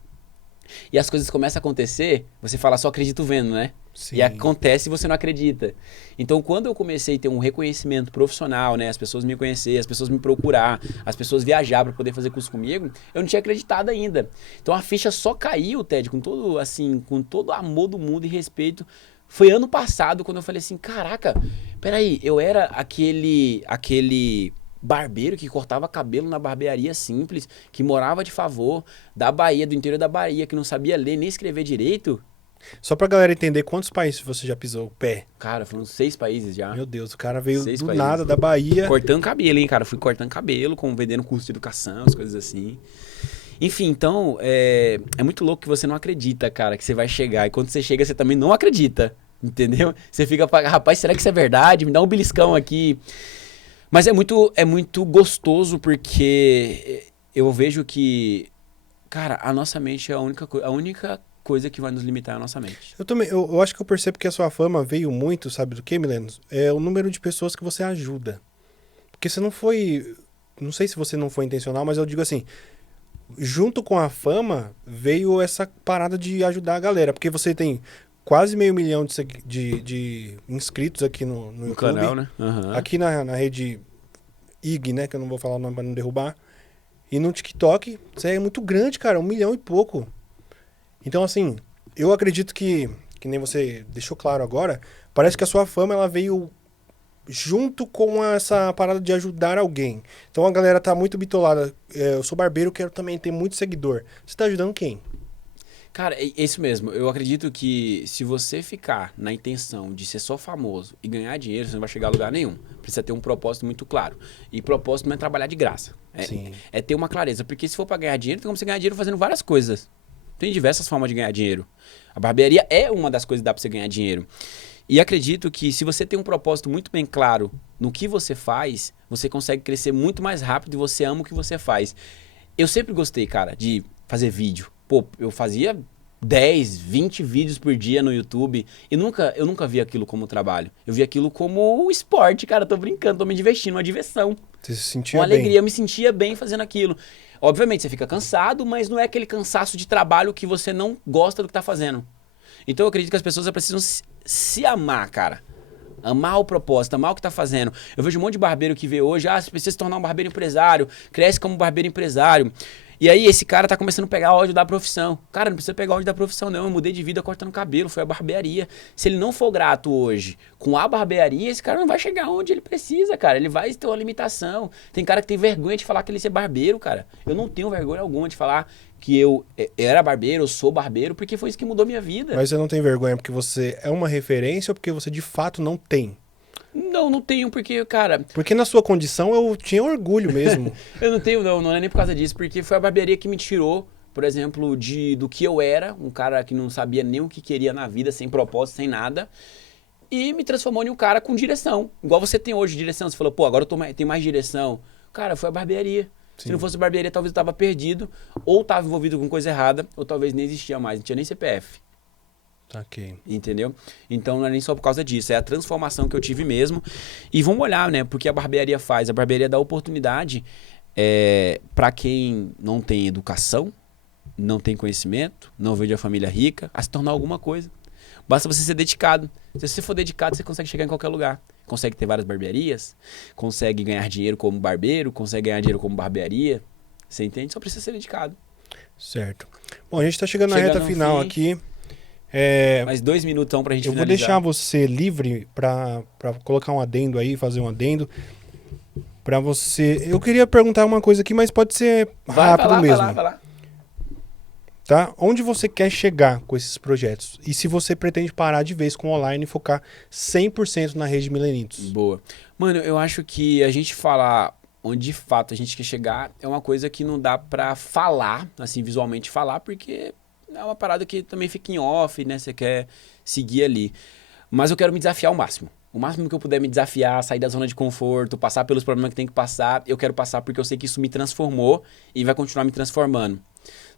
e as coisas começam a acontecer, você fala, só acredito vendo, né? Sim. E acontece e você não acredita. Então, quando eu comecei a ter um reconhecimento profissional, né? As pessoas me conhecer, as pessoas me procurar, as pessoas viajar para poder fazer curso comigo, eu não tinha acreditado ainda. Então, a ficha só caiu, Ted, com todo, assim, com todo o amor do mundo e respeito. Foi ano passado, quando eu falei assim, caraca, peraí, eu era aquele barbeiro que cortava cabelo na barbearia simples, que morava de favor, da Bahia, do interior da Bahia, que não sabia ler nem escrever direito. Só pra galera entender quantos países você já pisou o pé. Cara, foram 6 países já. Meu Deus, o cara veio 6 do países. nada, da Bahia. Cortando cabelo, hein, cara? Fui cortando cabelo, vendendo curso de educação, as coisas assim. Enfim, então, é muito louco que você não acredita, cara, que você vai chegar. E quando você chega, você também não acredita, entendeu? Você fica, rapaz, será que isso é verdade? Me dá um beliscão aqui. Mas é muito gostoso porque eu vejo que, cara, a nossa mente é a única coisa que vai nos limitar é a nossa mente. Eu acho que eu percebo que a sua fama veio muito, sabe do que, Mileno? É o número de pessoas que você ajuda. Porque você não foi... Não sei se você não foi intencional, mas eu digo assim... Junto com a fama, veio essa parada de ajudar a galera. Porque você tem quase 500 mil de inscritos aqui no YouTube. Canal, né? Uhum. Aqui na rede IG, né? Que eu não vou falar o nome pra não derrubar. E no TikTok, você é muito grande, cara. 1 milhão e pouco. Então, assim, eu acredito que nem você deixou claro agora, parece que a sua fama, ela veio junto com essa parada de ajudar alguém. Então, a galera tá muito bitolada. Eu sou barbeiro, quero também ter muito seguidor. Você tá ajudando quem? Cara, é isso mesmo. Eu acredito que se você ficar na intenção de ser só famoso e ganhar dinheiro, você não vai chegar a lugar nenhum. Precisa ter um propósito muito claro. E propósito não é trabalhar de graça. É ter uma clareza. Porque se for pra ganhar dinheiro, tem como você ganhar dinheiro fazendo várias coisas. Tem diversas formas de ganhar dinheiro. A barbearia é uma das coisas que dá pra você ganhar dinheiro. E acredito que se você tem um propósito muito bem claro no que você faz, você consegue crescer muito mais rápido e você ama o que você faz. Eu sempre gostei, cara, de fazer vídeo. Pô, eu fazia 10, 20 vídeos por dia no YouTube e eu nunca vi aquilo como trabalho. Eu vi aquilo como esporte, cara. Tô brincando, tô me divertindo, uma diversão. Você se sentia uma alegria, bem. eu me sentia bem fazendo aquilo. Obviamente, você fica cansado, mas não é aquele cansaço de trabalho que você não gosta do que tá fazendo. Então eu acredito que as pessoas precisam se amar, cara. Amar o propósito, amar o que tá fazendo. Eu vejo um monte de barbeiro que vê hoje, você precisa se tornar um barbeiro empresário, cresce como barbeiro empresário. E aí esse cara tá começando a pegar ódio da profissão. Cara, não precisa pegar ódio da profissão não, eu mudei de vida cortando cabelo, foi a barbearia. Se ele não for grato hoje com a barbearia, esse cara não vai chegar onde ele precisa, cara. Ele vai ter uma limitação. Tem cara que tem vergonha de falar que ele é barbeiro, cara. Eu não tenho vergonha alguma de falar que eu era barbeiro, eu sou barbeiro, porque foi isso que mudou minha vida. Mas você não tem vergonha porque você é uma referência ou porque você de fato não tem? Não tenho, porque, cara... Porque na sua condição eu tinha orgulho mesmo. Eu não tenho, não é nem por causa disso, porque foi a barbearia que me tirou, por exemplo, do que eu era, um cara que não sabia nem o que queria na vida, sem propósito, sem nada, e me transformou em um cara com direção. Igual você tem hoje direção, você falou, pô, agora eu tenho mais direção. Cara, foi a barbearia. Sim. Se não fosse a barbearia, talvez eu tava perdido, ou tava envolvido com coisa errada, ou talvez nem existia mais, não tinha nem CPF. Okay. Entendeu? Então não é nem só por causa disso, é a transformação que eu tive mesmo. E vamos olhar, né? Porque a barbearia faz. A barbearia dá oportunidade para quem não tem educação, não tem conhecimento, não veio de uma família rica, a se tornar alguma coisa. Basta você ser dedicado. Se você for dedicado, você consegue chegar em qualquer lugar. Consegue ter várias barbearias, consegue ganhar dinheiro como barbeiro, consegue ganhar dinheiro como barbearia. Você entende? Só precisa ser dedicado. Certo. Bom, a gente tá chegando na reta final aqui. Mais 2 minutão pra gente finalizar. Eu vou deixar você livre pra colocar um adendo aí, fazer um adendo. Pra você... Eu queria perguntar uma coisa aqui, mas pode ser rápido mesmo. Vai lá. Tá? Onde você quer chegar com esses projetos? E se você pretende parar de vez com o online e focar 100% na rede Milenitos? Boa. Mano, eu acho que a gente falar onde de fato a gente quer chegar é uma coisa que não dá pra falar, assim, visualmente falar, porque... é uma parada que também fica em off, né? Você quer seguir ali. Mas eu quero me desafiar ao máximo. O máximo que eu puder me desafiar, sair da zona de conforto, passar pelos problemas que tem que passar, eu quero passar porque eu sei que isso me transformou e vai continuar me transformando.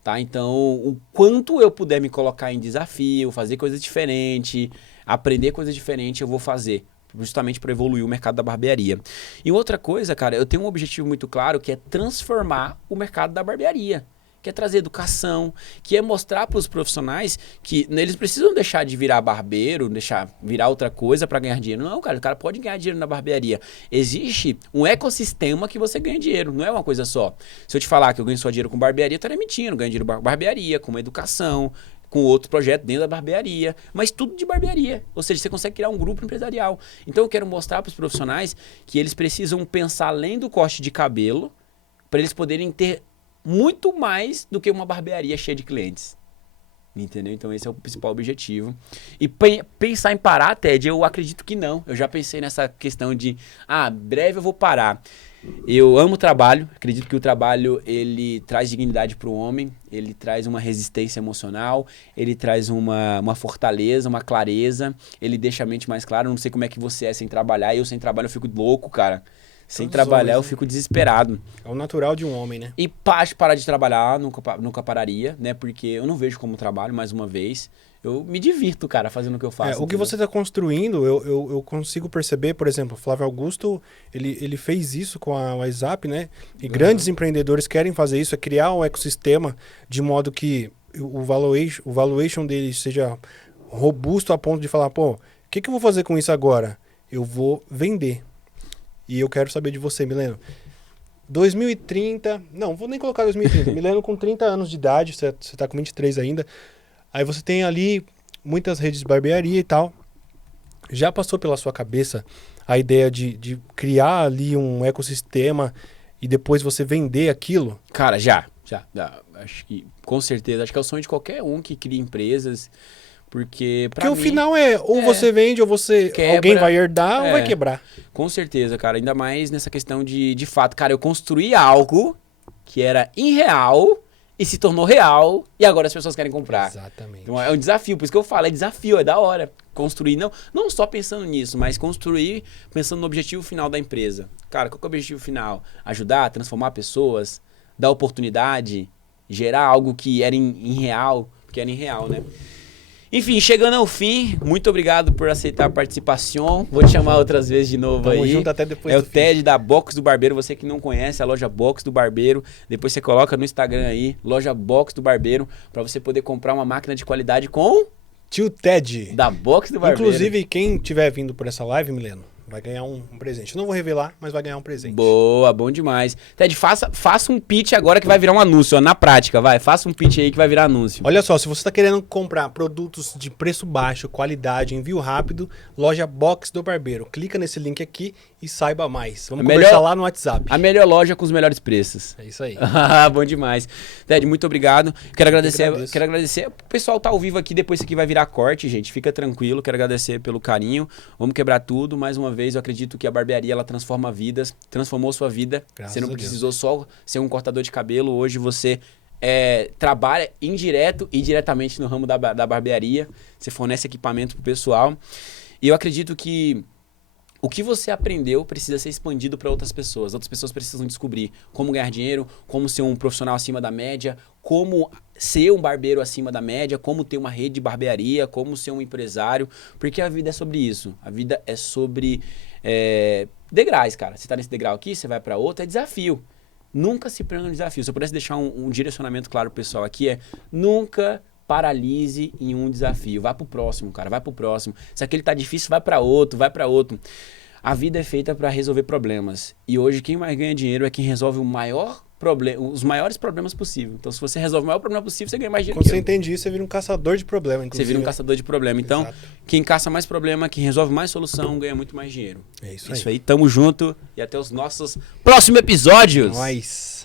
Tá? Então, o quanto eu puder me colocar em desafio, fazer coisas diferentes, aprender coisas diferentes, eu vou fazer. Justamente para evoluir o mercado da barbearia. E outra coisa, cara, eu tenho um objetivo muito claro que é transformar o mercado da barbearia. que é trazer educação, que é mostrar para os profissionais que eles precisam deixar de virar barbeiro, deixar virar outra coisa para ganhar dinheiro. Não, cara, o cara pode ganhar dinheiro na barbearia. Existe um ecossistema que você ganha dinheiro, não é uma coisa só. Se eu te falar que eu ganho só dinheiro com barbearia, eu estaria mentindo. Ganho dinheiro com barbearia, com uma educação, com outro projeto dentro da barbearia, mas tudo de barbearia. Ou seja, você consegue criar um grupo empresarial. Então eu quero mostrar para os profissionais que eles precisam pensar além do corte de cabelo para eles poderem ter muito mais do que uma barbearia cheia de clientes. Entendeu? Então esse é o principal objetivo. E pensar em parar, Ted, eu acredito que não. Eu já pensei nessa questão de, breve eu vou parar. Eu amo o trabalho, acredito que o trabalho ele traz dignidade para o homem, ele traz uma resistência emocional, ele traz uma fortaleza, uma clareza, ele deixa a mente mais clara. Eu não sei como é que você é sem trabalhar, eu sem trabalho eu fico louco, cara. Sem trabalhar eu fico desesperado. É o natural de um homem, né? E parar de trabalhar, nunca pararia, né? Porque eu não vejo como trabalho, mais uma vez. Eu me divirto, cara, fazendo o que eu faço. O que você está construindo, eu consigo perceber, por exemplo, o Flávio Augusto, ele fez isso com a WhatsApp, né? E grandes empreendedores querem fazer isso, é criar um ecossistema de modo que o valuation dele seja robusto a ponto de falar, pô, o que eu vou fazer com isso agora? Eu vou vender. E eu quero saber de você, Mileno. 2030, não vou nem colocar 2030, Mileno com 30 anos de idade, você está com 23 ainda. Aí você tem ali muitas redes de barbearia e tal. Já passou pela sua cabeça a ideia de criar ali um ecossistema e depois você vender aquilo? Cara, já. Acho que, com certeza, acho que é o sonho de qualquer um que cria empresas. Porque o final é ou você vende ou você quebra, alguém vai herdar ou vai quebrar. Com certeza, cara. Ainda mais nessa questão de fato. Cara, eu construí algo que era irreal e se tornou real e agora as pessoas querem comprar. Exatamente. Então é um desafio, por isso que eu falo, é desafio, é da hora. Construir, não só pensando nisso, mas construir pensando no objetivo final da empresa. Cara, qual que é o objetivo final? Ajudar, transformar pessoas, dar oportunidade, gerar algo que era irreal, que era irreal, né? Enfim, chegando ao fim, muito obrigado por aceitar a participação. Vou te chamar outras vezes de novo. Tamo aí. Junto até depois é o Ted da Box do Barbeiro. Você que não conhece a loja Box do Barbeiro, depois você coloca no Instagram aí, loja Box do Barbeiro, para você poder comprar uma máquina de qualidade com Tio Ted. Da Box do Barbeiro. Inclusive, quem tiver vindo por essa live, Mileno, vai ganhar um presente. Eu não vou revelar, mas vai ganhar um presente. Boa, bom demais. Ted, faça um pitch agora que vai virar um anúncio, ó, na prática, vai. Faça um pitch aí que vai virar anúncio. Olha só, se você está querendo comprar produtos de preço baixo, qualidade, envio rápido, loja Box do Barbeiro. Clica nesse link aqui e saiba mais. Vamos conversar lá no WhatsApp. A melhor loja com os melhores preços. É isso aí. Bom demais. Ted, muito obrigado. Quero agradecer. O pessoal tá ao vivo aqui, depois isso aqui vai virar corte, gente. Fica tranquilo. Quero agradecer pelo carinho. Vamos quebrar tudo. Mais uma vez, eu acredito que a barbearia ela transforma vidas, transformou sua vida. Você não precisou só ser um cortador de cabelo. Hoje você trabalha indireto e diretamente no ramo da barbearia. Você fornece equipamento pro pessoal. E eu acredito que o que você aprendeu precisa ser expandido para outras pessoas. Outras pessoas precisam descobrir como ganhar dinheiro, como ser um profissional acima da média, como ser um barbeiro acima da média, como ter uma rede de barbearia, como ser um empresário. Porque a vida é sobre isso. A vida é sobre degraus, cara. Você tá nesse degrau aqui, você vai para outro, é desafio. Nunca se prenda no desafio. Se eu pudesse deixar um direcionamento claro pro pessoal aqui, nunca paralise em um desafio. Vai pro próximo, cara. Vai pro próximo. Se aquele tá difícil, vai para outro, vai para outro. A vida é feita para resolver problemas. E hoje quem mais ganha dinheiro é quem resolve os maiores problemas possíveis. Então se você resolve o maior problema possível, você ganha mais dinheiro. Quando você entende isso, você vira um caçador de problema, inclusive. Você vira um caçador de problema. Então, Exato. Quem caça mais problema, quem resolve mais solução, ganha muito mais dinheiro. É isso aí. Isso aí. Tamo junto e até os nossos próximos episódios. Nós.